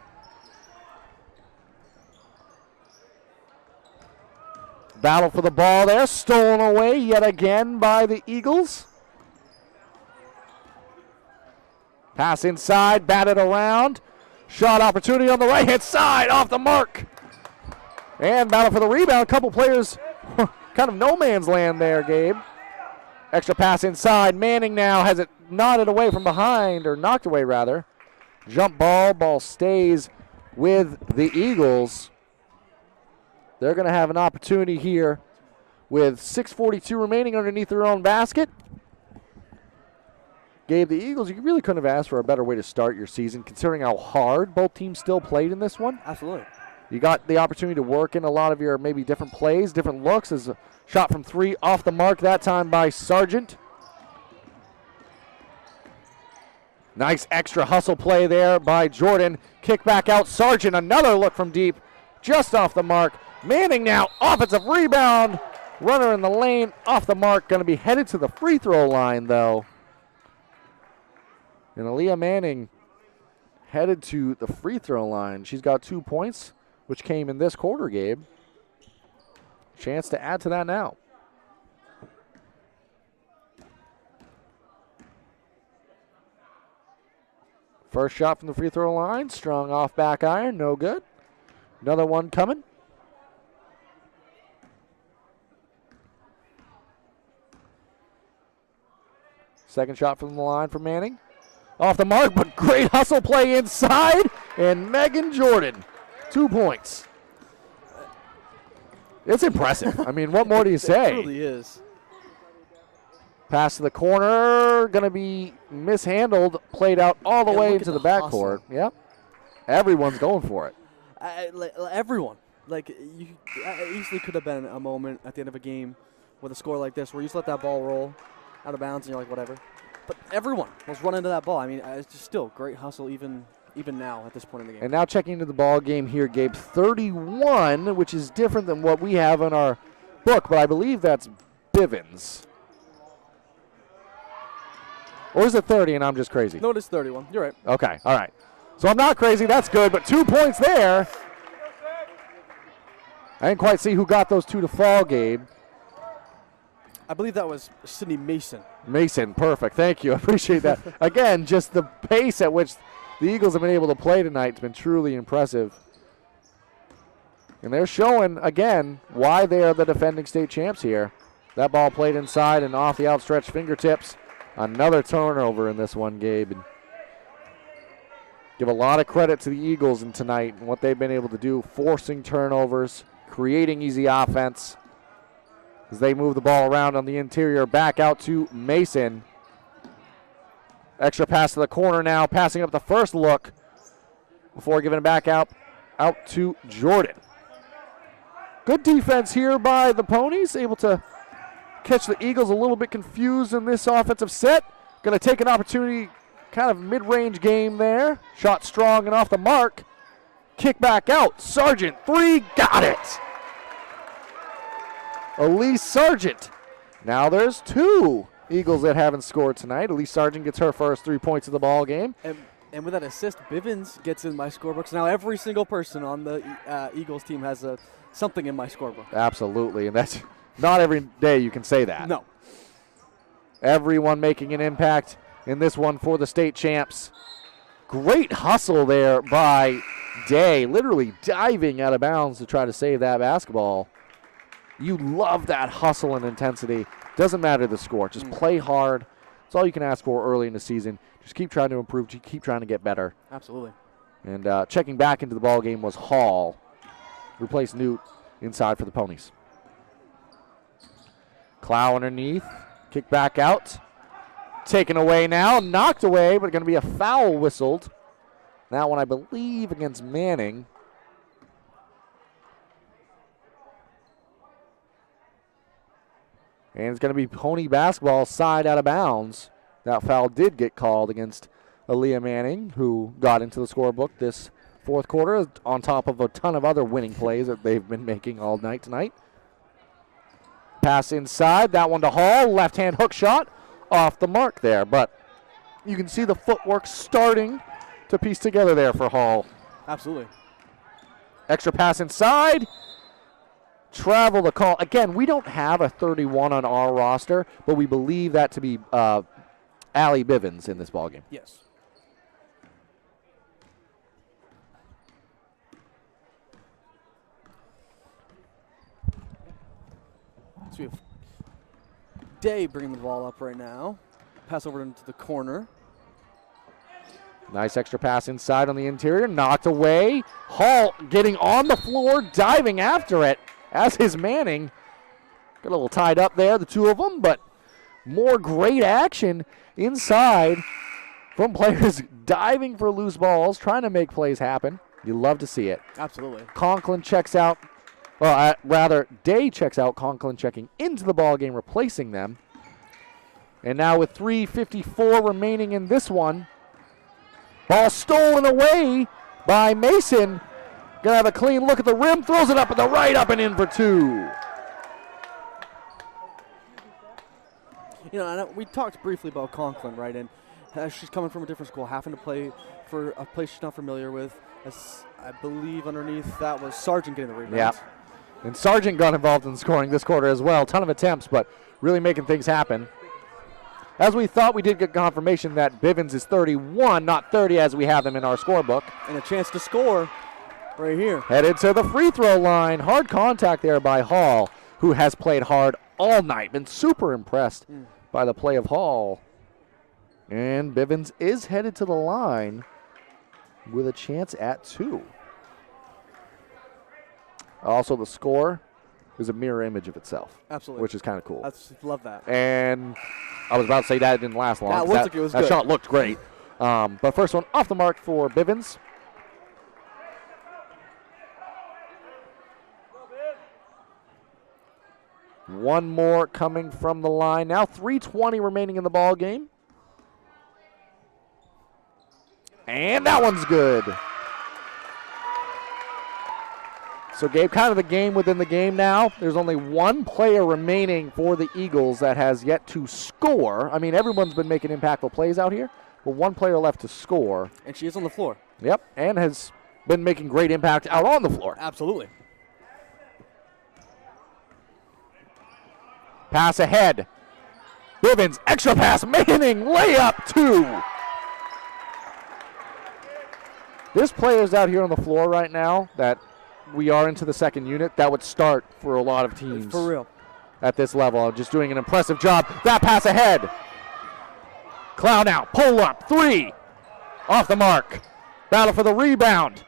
Battle for the ball there, stolen away yet again by the Eagles. Pass inside, batted around. Shot opportunity on the right-hand side, off the mark. And battle for the rebound. A couple players, kind of no man's land there, Gabe. Extra pass inside. Manning now has it knotted away from behind, or knocked away rather. Jump ball, ball stays with the Eagles. They're going to have an opportunity here with 6:42 remaining underneath their own basket. Gabe, the Eagles, you really couldn't have asked for a better way to start your season, considering how hard both teams still played in this one. Absolutely. You got the opportunity to work in a lot of your maybe different plays, different looks. As a shot from 3 off the mark, that time by Sargent. Nice extra hustle play there by Jordan. Kick back out, Sargent, another look from deep, just off the mark. Manning now, offensive rebound. Runner in the lane, off the mark, going to be headed to the free throw line though. And Aaliyah Manning headed to the free throw line. She's got 2 points, which came in this quarter, Gabe. Chance to add to that now. First shot from the free throw line, strong off back iron, no good. Another one coming. Second shot from the line for Manning. Off the mark, but great hustle play inside, and Megan Jordan, 2 points. It's impressive. I mean, what more do you say? It really is. Pass to the corner, going to be mishandled, played out all the way into the backcourt. Yep. Everyone's going for it. Everyone. Like, it easily could have been a moment at the end of a game with a score like this where you just let that ball roll out of bounds and you're like, whatever. But everyone was running to that ball. I mean, it's just still great hustle even now at this point in the game. And now checking into the ball game here, Gabe, 31, which is different than what we have in our book, but I believe that's Bivens. Or is it 30 and I'm just crazy? No, it is 31. You're right. Okay, all right. So I'm not crazy. That's good, but 2 points there. I didn't quite see who got those 2 to fall, Gabe. I believe that was Sydney Mason. Mason, perfect. Thank you. I appreciate that. Again, just the pace at which the Eagles have been able to play tonight has been truly impressive. And they're showing, again, why they are the defending state champs here. That ball played inside and off the outstretched fingertips. Another turnover in this one, Gabe. And give a lot of credit to the Eagles in tonight and what they've been able to do, forcing turnovers, creating easy offense as they move the ball around on the interior. Back out to Mason. Extra pass to the corner now, passing up the first look before giving it back out to Jordan. Good defense here by the Ponies, able to catch the Eagles a little bit confused in this offensive set. Going to take an opportunity, kind of mid-range game there. Shot strong and off the mark. Kick back out. Sargent, 3, got it. Elise Sargent. Now there's 2 Eagles that haven't scored tonight. Elise Sargent gets her first 3 points of the ball game. And with that assist, Bivens gets in my scorebook. So now every single person on the Eagles team has something in my scorebook. Absolutely, and that's not every day you can say that. No. Everyone making an impact in this one for the state champs. Great hustle there by Day, literally diving out of bounds to try to save that basketball. You love that hustle and intensity. Doesn't matter the score. Just play hard. That's all you can ask for early in the season. Just keep trying to improve. Keep trying to get better. Absolutely. And checking back into the ball game was Hall. Replaced Newt inside for the Ponies. Clow underneath. Kick back out. Taken away now. Knocked away, but going to be a foul whistled. That one, I believe, against Manning. And it's going to be Pony basketball side out of bounds. That foul did get called against Aaliyah Manning, who got into the scorebook this fourth quarter on top of a ton of other winning plays that they've been making all night tonight. Pass inside, that one to Hall. Left-hand hook shot off the mark there, but you can see the footwork starting to piece together there for Hall. Absolutely. Extra pass inside. Travel the call. Again, we don't have a 31 on our roster, but we believe that to be Allie Bivens in this ballgame. Yes. So we have Day bringing the ball up right now. Pass over into the corner. Nice extra pass inside on the interior. Knocked away. Hall getting on the floor, diving after it, as is Manning. Got a little tied up there, the two of them, but more great action inside from players diving for loose balls, trying to make plays happen. You love to see it. Absolutely. Conklin checks out. Rather, Day checks out, Conklin checking into the ball game, replacing them. And now with 3:54 remaining in this one, ball stolen away by Mason. Gonna have a clean look at the rim, throws it up at the right, up and in for 2. You know, and we talked briefly about Conklin, right? And she's coming from a different school, having to play for a place she's not familiar with. As I believe underneath that was Sargent getting the rebound. Yeah. And Sargent got involved in scoring this quarter as well. Ton of attempts, but really making things happen. As we thought, we did get confirmation that Bivens is 31, not 30 as we have them in our scorebook. And a chance to score right here. Headed to the free throw line. Hard contact there by Hall, who has played hard all night. Been super impressed by the play of Hall. And Bivens is headed to the line with a chance at 2. Also, the score is a mirror image of itself. Absolutely. Which is kind of cool. I love that. And I was about to say that it didn't last long. That, like it was that good. shot looked great. But first one off the mark for Bivens. One more coming from the line. Now 3:20 remaining in the ball game. And that one's good. So, Gabe, kind of the game within the game now. There's only one player remaining for the Eagles that has yet to score. I mean, everyone's been making impactful plays out here, but one player left to score. And she is on the floor. Yep, and has been making great impact out on the floor. Absolutely. Pass ahead. Bivens, extra pass, Manning, layup 2. There's players out here on the floor right now that we are into the second unit that would start for a lot of teams. For real. At this level, just doing an impressive job. That pass ahead. Clow now, pull up, 3. Off the mark. Battle for the rebound.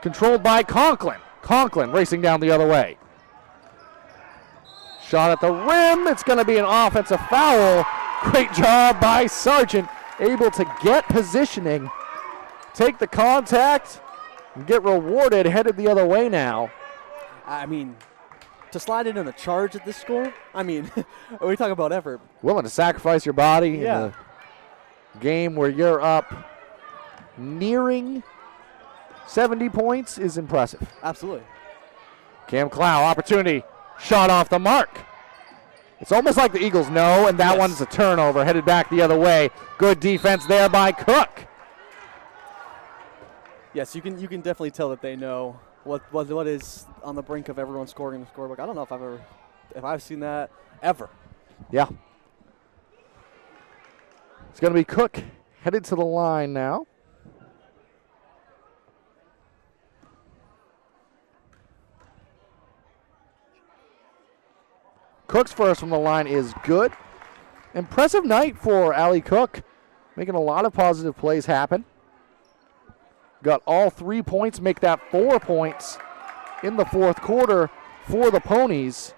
Controlled by Conklin. Conklin racing down the other way. Shot at the rim. It's going to be an offensive foul. Great job by Sargent. Able to get positioning, take the contact, and get rewarded. Headed the other way now. I mean, to slide in on a charge at this score, I mean, we talk about effort. Willing to sacrifice your body Yeah. in a game where you're up nearing 70 points is impressive. Absolutely. Cam Clow, opportunity, shot off the mark. It's almost like the Eagles know, and that one's a turnover, headed back the other way. Good defense there by Cook. Yes, you can definitely tell that they know what is on the brink of everyone scoring in the scorebook. I don't know if I've seen that ever. Yeah. It's going to be Cook headed to the line now. Cook's first from the line is good. Impressive night for Allie Cook, making a lot of positive plays happen. Got all 3 points, make that 4 points in the fourth quarter for the Ponies.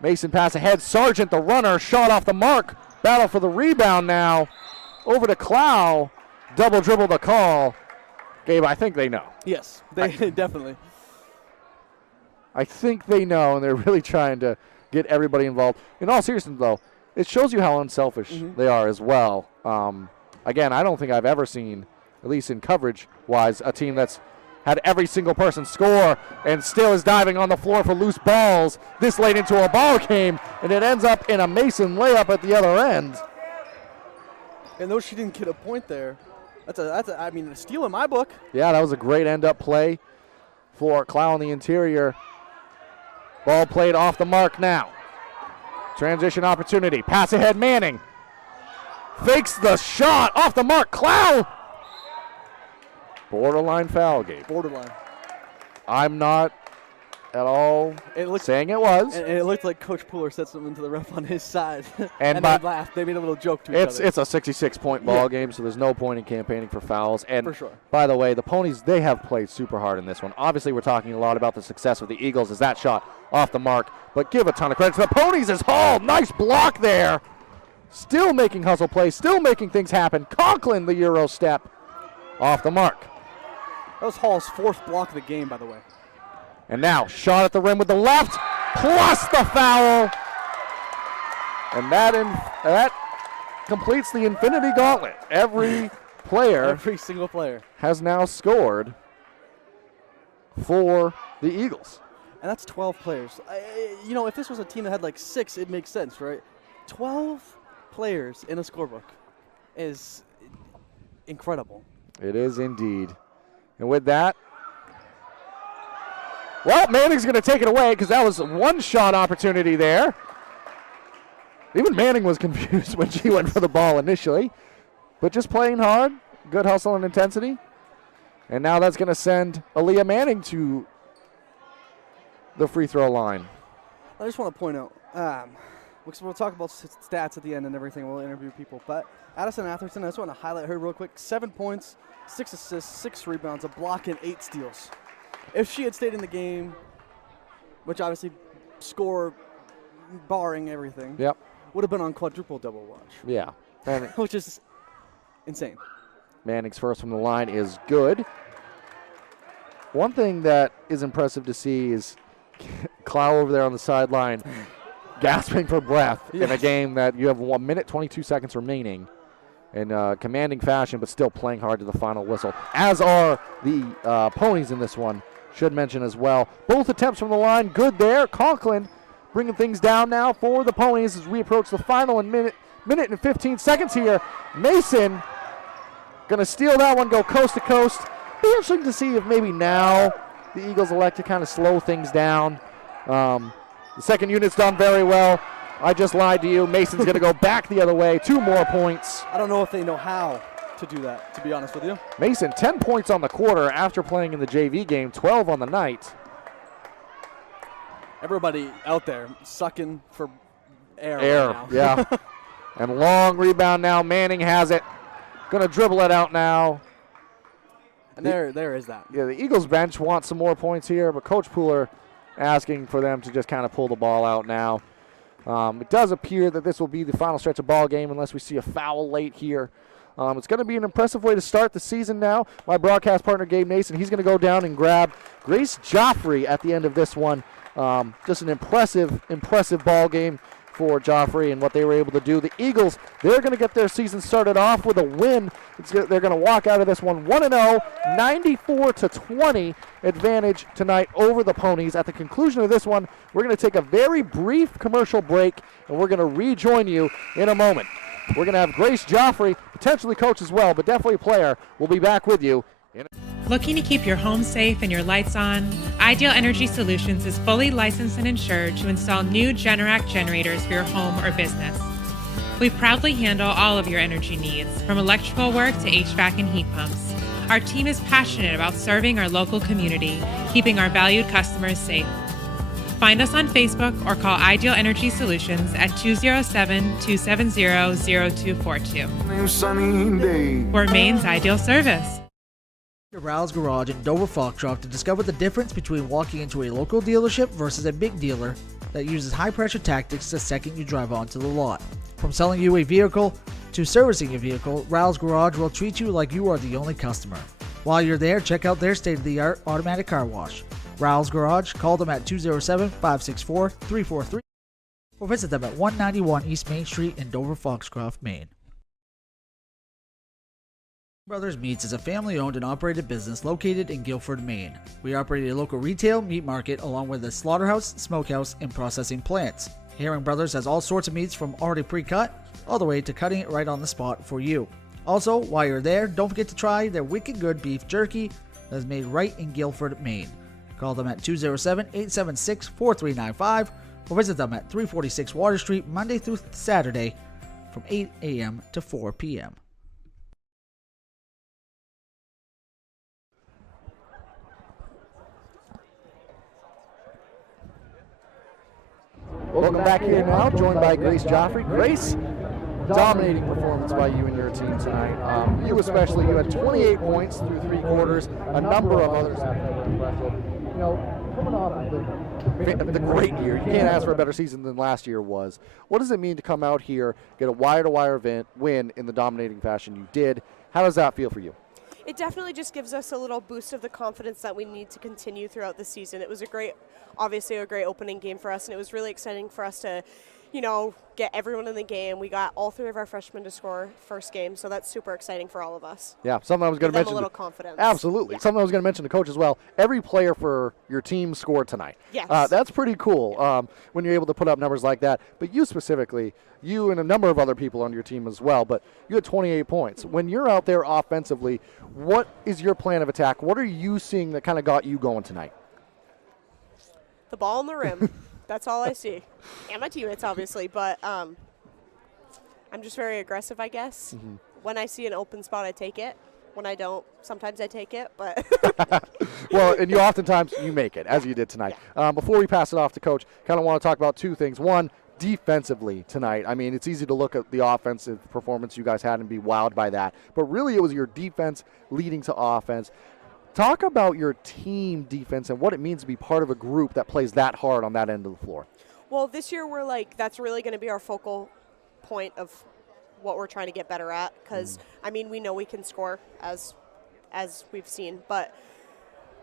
Mason pass ahead, Sargent the runner, shot off the mark. Battle for the rebound now. Over to Clow, double dribble the call. Gabe, I think they know. Yes, they definitely. I think they know, and they're really trying to get everybody involved. In all seriousness, though, it shows you how unselfish they are as well. Again, I don't think I've ever seen, at least in coverage-wise, a team that's had every single person score and still is diving on the floor for loose balls this late into a ball game, and it ends up in a Mason layup at the other end. And though she didn't get a point there, that's a steal in my book. Yeah, that was a great end-up play for Clow on the interior. Ball played off the mark now. Transition opportunity. Pass ahead, Manning. Fakes the shot off the mark. Clow. Borderline foul, Gabe. Borderline. I'm not at all saying it was. And it looked like Coach Pooler said something to the ref on his side. And they laughed. They made a little joke to each other. It's a 66-point ball game, so there's no point in campaigning for fouls. And for sure. By the way, the Ponies, they have played super hard in this one. Obviously, we're talking a lot about the success of the Eagles as that shot off the mark. But give a ton of credit to the Ponies as Hall. Nice block there. Still making hustle plays, still making things happen. Conklin, the Euro step, off the mark. That was Hall's 4th block of the game, by the way. And now, shot at the rim with the left, plus the foul. And that completes the infinity gauntlet. Every player, every single player, has now scored for the Eagles. And that's 12 players. If this was a team that had like 6, it makes sense, right? 12 players in a scorebook is incredible. It is indeed. And with that, well, Manning's going to take it away because that was a one-shot opportunity there. Even Manning was confused when she went for the ball initially. But just playing hard, good hustle and intensity. And now that's going to send Aaliyah Manning to the free throw line. I just want to point out, we'll talk about stats at the end and everything. We'll interview people. But Addison Atherton, I just want to highlight her real quick. 7 points, 6 assists, 6 rebounds, a block, and 8 steals. If she had stayed in the game, which obviously score barring everything, would have been on quadruple double watch. Yeah. Which is insane. Manning's first from the line is good. One thing that is impressive to see is Clow over there on the sideline gasping for breath in a game that you have 1 minute, 22 seconds remaining in commanding fashion, but still playing hard to the final whistle, as are the Ponies in this one. Should mention as well. Both attempts from the line, good there. Conklin bringing things down now for the Ponies as we approach the final minute and 15 seconds here. Mason going to steal that one, go coast to coast. Be interesting to see if maybe now the Eagles elect to kind of slow things down. The second unit's done very well. I just lied to you. Mason's going to go back the other way. 2 more points. I don't know if they know how to do that, to be honest with you. Mason, 10 points on the quarter after playing in the JV game, 12 on the night. Everybody out there sucking for air right now. Yeah. And long rebound now. Manning has it. Going to dribble it out now. And there is that. Yeah, the Eagles bench wants some more points here, but Coach Pooler asking for them to just kind of pull the ball out now. It does appear that this will be the final stretch of ball game unless we see a foul late here. It's going to be an impressive way to start the season now. My broadcast partner, Gabe Nason, he's going to go down and grab Grace Joffrey at the end of this one. Just an impressive ball game for Joffrey and what they were able to do. The Eagles, they're going to get their season started off with a win. They're going to walk out of this one 1-0, 94-20 advantage tonight over the Ponies. At the conclusion of this one, we're going to take a very brief commercial break, and we're going to rejoin you in a moment. We're going to have Grace Joffrey, potentially coach as well, but definitely a player. We'll be back with you. Looking to keep your home safe and your lights on? Ideal Energy Solutions is fully licensed and insured to install new Generac generators for your home or business. We proudly handle all of your energy needs, from electrical work to HVAC and heat pumps. Our team is passionate about serving our local community, keeping our valued customers safe. Find us on Facebook or call Ideal Energy Solutions at 207-270-0242. For Maine's Ideal Service. Rouse Garage in Dover Foxcroft to discover the difference between walking into a local dealership versus a big dealer that uses high-pressure tactics the second you drive onto the lot. From selling you a vehicle to servicing your vehicle, Rouse Garage will treat you like you are the only customer. While you're there, check out their state-of-the-art automatic car wash. Rouse Garage, call them at 207-564-343 or visit them at 191 East Main Street in Dover Foxcroft, Maine. Brothers Meats is a family-owned and operated business located in Guilford, Maine. We operate a local retail meat market along with a slaughterhouse, smokehouse, and processing plants. Herring Brothers has all sorts of meats from already pre-cut all the way to cutting it right on the spot for you. Also, while you're there, don't forget to try their wicked good beef jerky that is made right in Guilford, Maine. Call them at 207-876-4395 or visit them at 346 Water Street Monday through Saturday from 8 a.m. to 4 p.m. Welcome back here now, joined by Grace Joffrey. Grace, dominating performance by you and your team tonight. You especially, you had 28 points through 3 quarters. A number of others that were impressive. You know, coming off of the great year, you can't ask for a better season than last year was. What does it mean to come out here, get a wire-to-wire win in the dominating fashion you did? How does that feel for you? It definitely just gives us a little boost of the confidence that we need to continue throughout the season. It was obviously a great opening game for us, and it was really exciting for us to, get everyone in the game. We got all 3 of our freshmen to score first game, so that's super exciting for all of us. Yeah, something I was going to mention. A little confidence. Absolutely. Yeah. Something I was going to mention to Coach as well. Every player for your team scored tonight. Yes. That's pretty cool when you're able to put up numbers like that. But you specifically, you and a number of other people on your team as well, but you had 28 points. When you're out there offensively, what is your plan of attack? What are you seeing that kind of got you going tonight? The ball in the rim. That's all I see. And my teammates, obviously, but I'm just very aggressive, I guess. Mm-hmm. When I see an open spot, I take it. When I don't, sometimes I take it, but. Well, and you oftentimes you make it, as you did tonight. Yeah. Before we pass it off to Coach, kind of want to talk about 2 things. One, defensively tonight. I mean, it's easy to look at the offensive performance you guys had and be wowed by that, but really it was your defense leading to offense. Talk about your team defense and what it means to be part of a group that plays that hard on that end of the floor. Well, this year we're that's really going to be our focal point of what we're trying to get better at because, we know we can score as we've seen, but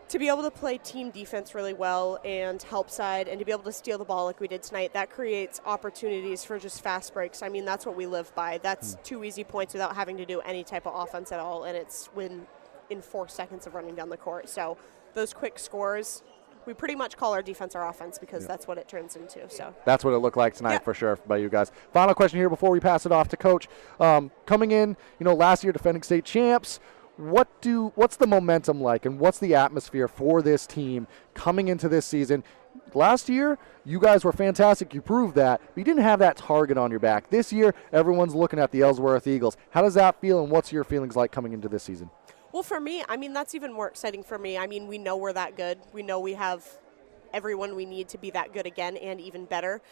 to be able to play team defense really well and help side and to be able to steal the ball like we did tonight, that creates opportunities for just fast breaks. I mean, that's what we live by. That's 2 easy points without having to do any type of offense at all, and it's in 4 seconds of running down the court. So those quick scores, we pretty much call our defense our offense because that's what it turns into. So that's what it looked like tonight for sure by you guys. Final question here before we pass it off to Coach. Coming in, last year defending state champs, what's the momentum like and what's the atmosphere for this team coming into this season? last year, you guys were fantastic. You proved that. But you didn't have that target on your back. This year, everyone's looking at the Ellsworth Eagles. How does that feel, and what's your feelings like coming into this season? Well, for me, I mean, that's even more exciting for me. I mean, we know we're that good. We know we have everyone we need to be that good again and even better.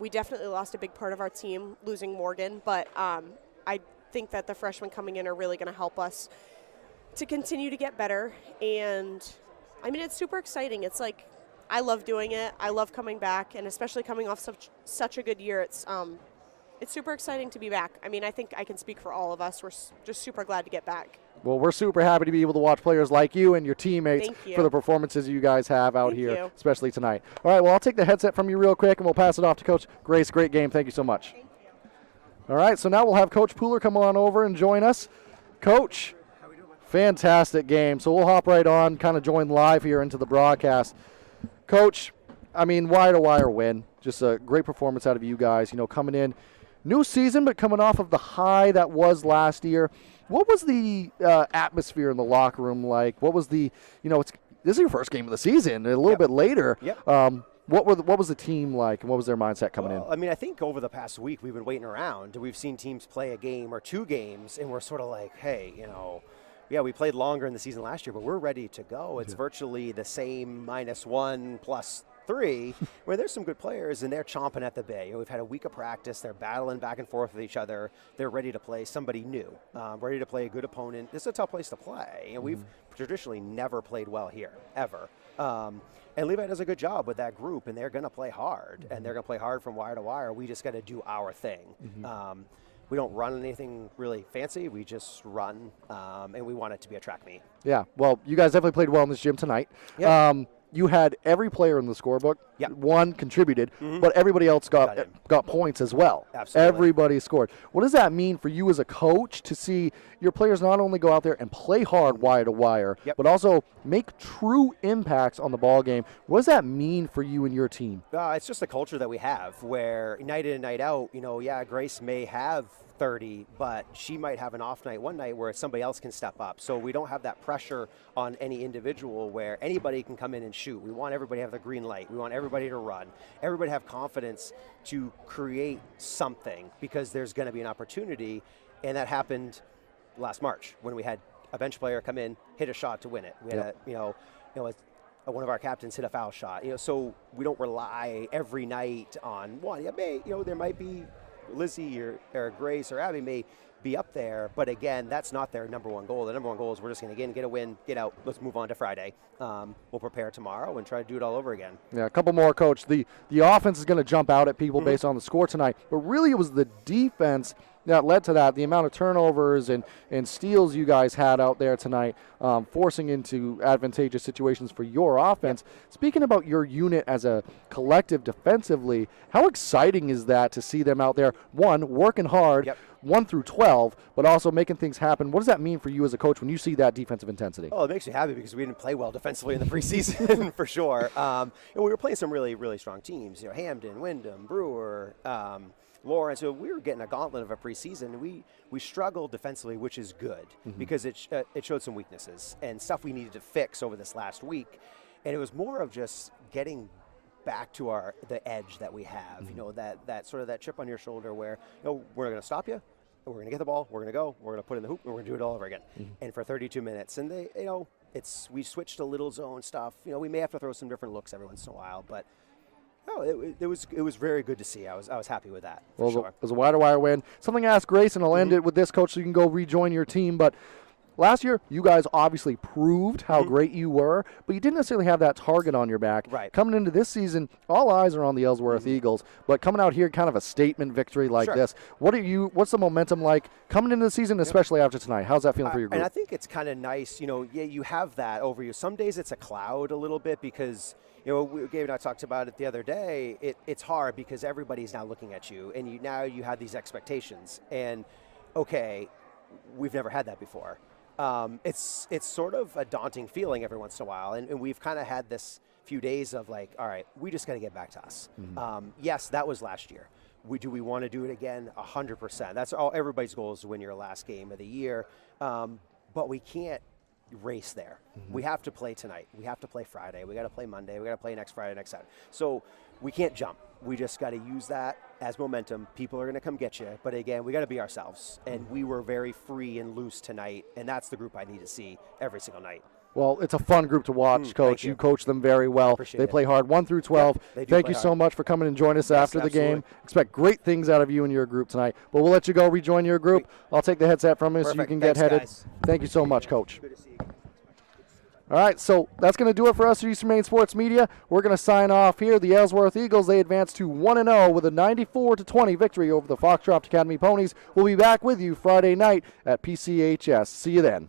We definitely lost a big part of our team, losing Morgan, but I think that the freshmen coming in are really going to help us to continue to get better. And, I mean, it's super exciting. It's like, I love doing it. I love coming back, and especially coming off such a good year. It's super exciting to be back. I mean, I think I can speak for all of us. We're just super glad to get back. Well, we're super happy to be able to watch players like you and your teammates for the performances you guys have out here, especially tonight. All right, well, I'll take the headset from you real quick, and we'll pass it off to Coach Grace. Great game. Thank you so much. Thank you. All right, so now we'll have Coach Pooler come on over and join us. Coach, fantastic game. So we'll hop right on, kind of join live here into the broadcast. Coach, I mean, wire-to-wire win. Just a great performance out of you guys, you know, coming in. New season, but coming off of the high that was last year. What was the atmosphere in the locker room like? What was the, you know, this is your first game of the season, a little bit later. What was the team like, and what was their mindset coming in? I mean, I think over the past week we've been waiting around. We've seen teams play a game or two games, and we're sort of like, hey, you know, yeah, we played longer in the season last year, but we're ready to go. It's virtually the same -1 +3, where there's some good players, and they're chomping at the bit. You know, we've had a week of practice. They're battling back and forth with each other. They're ready to play somebody new, ready to play a good opponent. This is a tough place to play, and we've traditionally never played well here, ever. And Levi does a good job with that group, and they're going to play hard, and they're going to play hard from wire to wire. We just got to do our thing. We don't run anything really fancy. We just run, and we want it to be a track meet. Yeah, well, you guys definitely played well in this gym tonight. You had every player in the scorebook. One contributed, but everybody else got points as well. Absolutely. Everybody scored. What does that mean for you as a coach to see your players not only go out there and play hard wire to wire, but also make true impacts on the ball game? What does that mean for you and your team? It's just the culture that we have, where night in and night out, you know, Grace may have 30, but she might have an off night one night where somebody else can step up. So we don't have that pressure on any individual where anybody can come in and shoot. We want everybody to have the green light. We want everybody to run. Everybody to have confidence to create something, because there's going to be an opportunity. And that happened last March when we had a bench player come in, hit a shot to win it. We had one of our captains hit a foul shot. You know, so we don't rely every night on one. There might be Lizzie or Grace or Abby may be up there, but again, that's not their number one goal. The number one goal is we're just going to get a win, get out, let's move on to Friday. We'll prepare tomorrow and try to do it all over again. Yeah, a couple more, Coach. The offense is going to jump out at people based on the score tonight, but really it was the defense that led to that. The amount of turnovers and steals you guys had out there tonight, forcing into advantageous situations for your offense. Speaking about your unit as a collective defensively, how exciting is that to see them out there, one, working hard, 1 through 12, but also making things happen? What does that mean for you as a coach when you see that defensive intensity? Oh, it makes me happy because we didn't play well defensively in the preseason for sure. And we were playing some really, really strong teams. You know, Hamden, Wyndham, Brewer, Lawrence. So we were getting a gauntlet of a preseason. We struggled defensively, which is good because it showed some weaknesses and stuff we needed to fix over this last week. And it was more of just getting back to the edge that we have. You know, that sort of that chip on your shoulder where, you know, we're going to stop you. We're going to get the ball. We're going to go. We're going to put it in the hoop, and we're going to do it all over again. And for 32 minutes, and they, you know, we switched to little zone stuff. You know, we may have to throw some different looks every once in a while, but no, it was very good to see. I was happy with that. Well, sure. It was a wire-to-wire win. Something I asked Grace, and I'll end it with this, Coach, so you can go rejoin your team. But last year, you guys obviously proved how great you were, but you didn't necessarily have that target on your back. Right. Coming into this season, all eyes are on the Ellsworth Eagles, but coming out here, kind of a statement victory like this. What's the momentum like coming into the season, especially after tonight? How's that feeling for your group? And I think it's kind of nice, you know, you have that over you. Some days it's a cloud a little bit because, you know, Gabe and I talked about it the other day. It's hard because everybody's now looking at you, and now you have these expectations. And, okay, we've never had that before. It's sort of a daunting feeling every once in a while, and we've kind of had this few days of like, all right, we just got to get back to us. Yes, that was last year. Do we want to do it again? 100%. That's all. Everybody's goal is to win your last game of the year, but we can't race there. We have to play tonight. We have to play Friday. We got to play Monday. We got to play next Friday, next Saturday. So we can't jump. We just got to use that as momentum. People are going to come get you. But again, we got to be ourselves. And we were very free and loose tonight. And that's the group I need to see every single night. Well, it's a fun group to watch, Coach. You coach them very well. Appreciate they it. play hard 1 through 12. They do Thank play you so hard. much for coming and joining us after the absolutely. game. Expect great things out of you and your group tonight. But we'll let you go rejoin your group. I'll take the headset from you so you Perfect. can Thanks, get headed. guys. Thank you so much, Coach. Good to see you. All right, so that's going to do it for us at Eastern Maine Sports Media. We're going to sign off here. The Ellsworth Eagles, they advance to 1-0 with a 94-20 victory over the Foxcroft Academy Ponies. We'll be back with you Friday night at PCHS. See you then.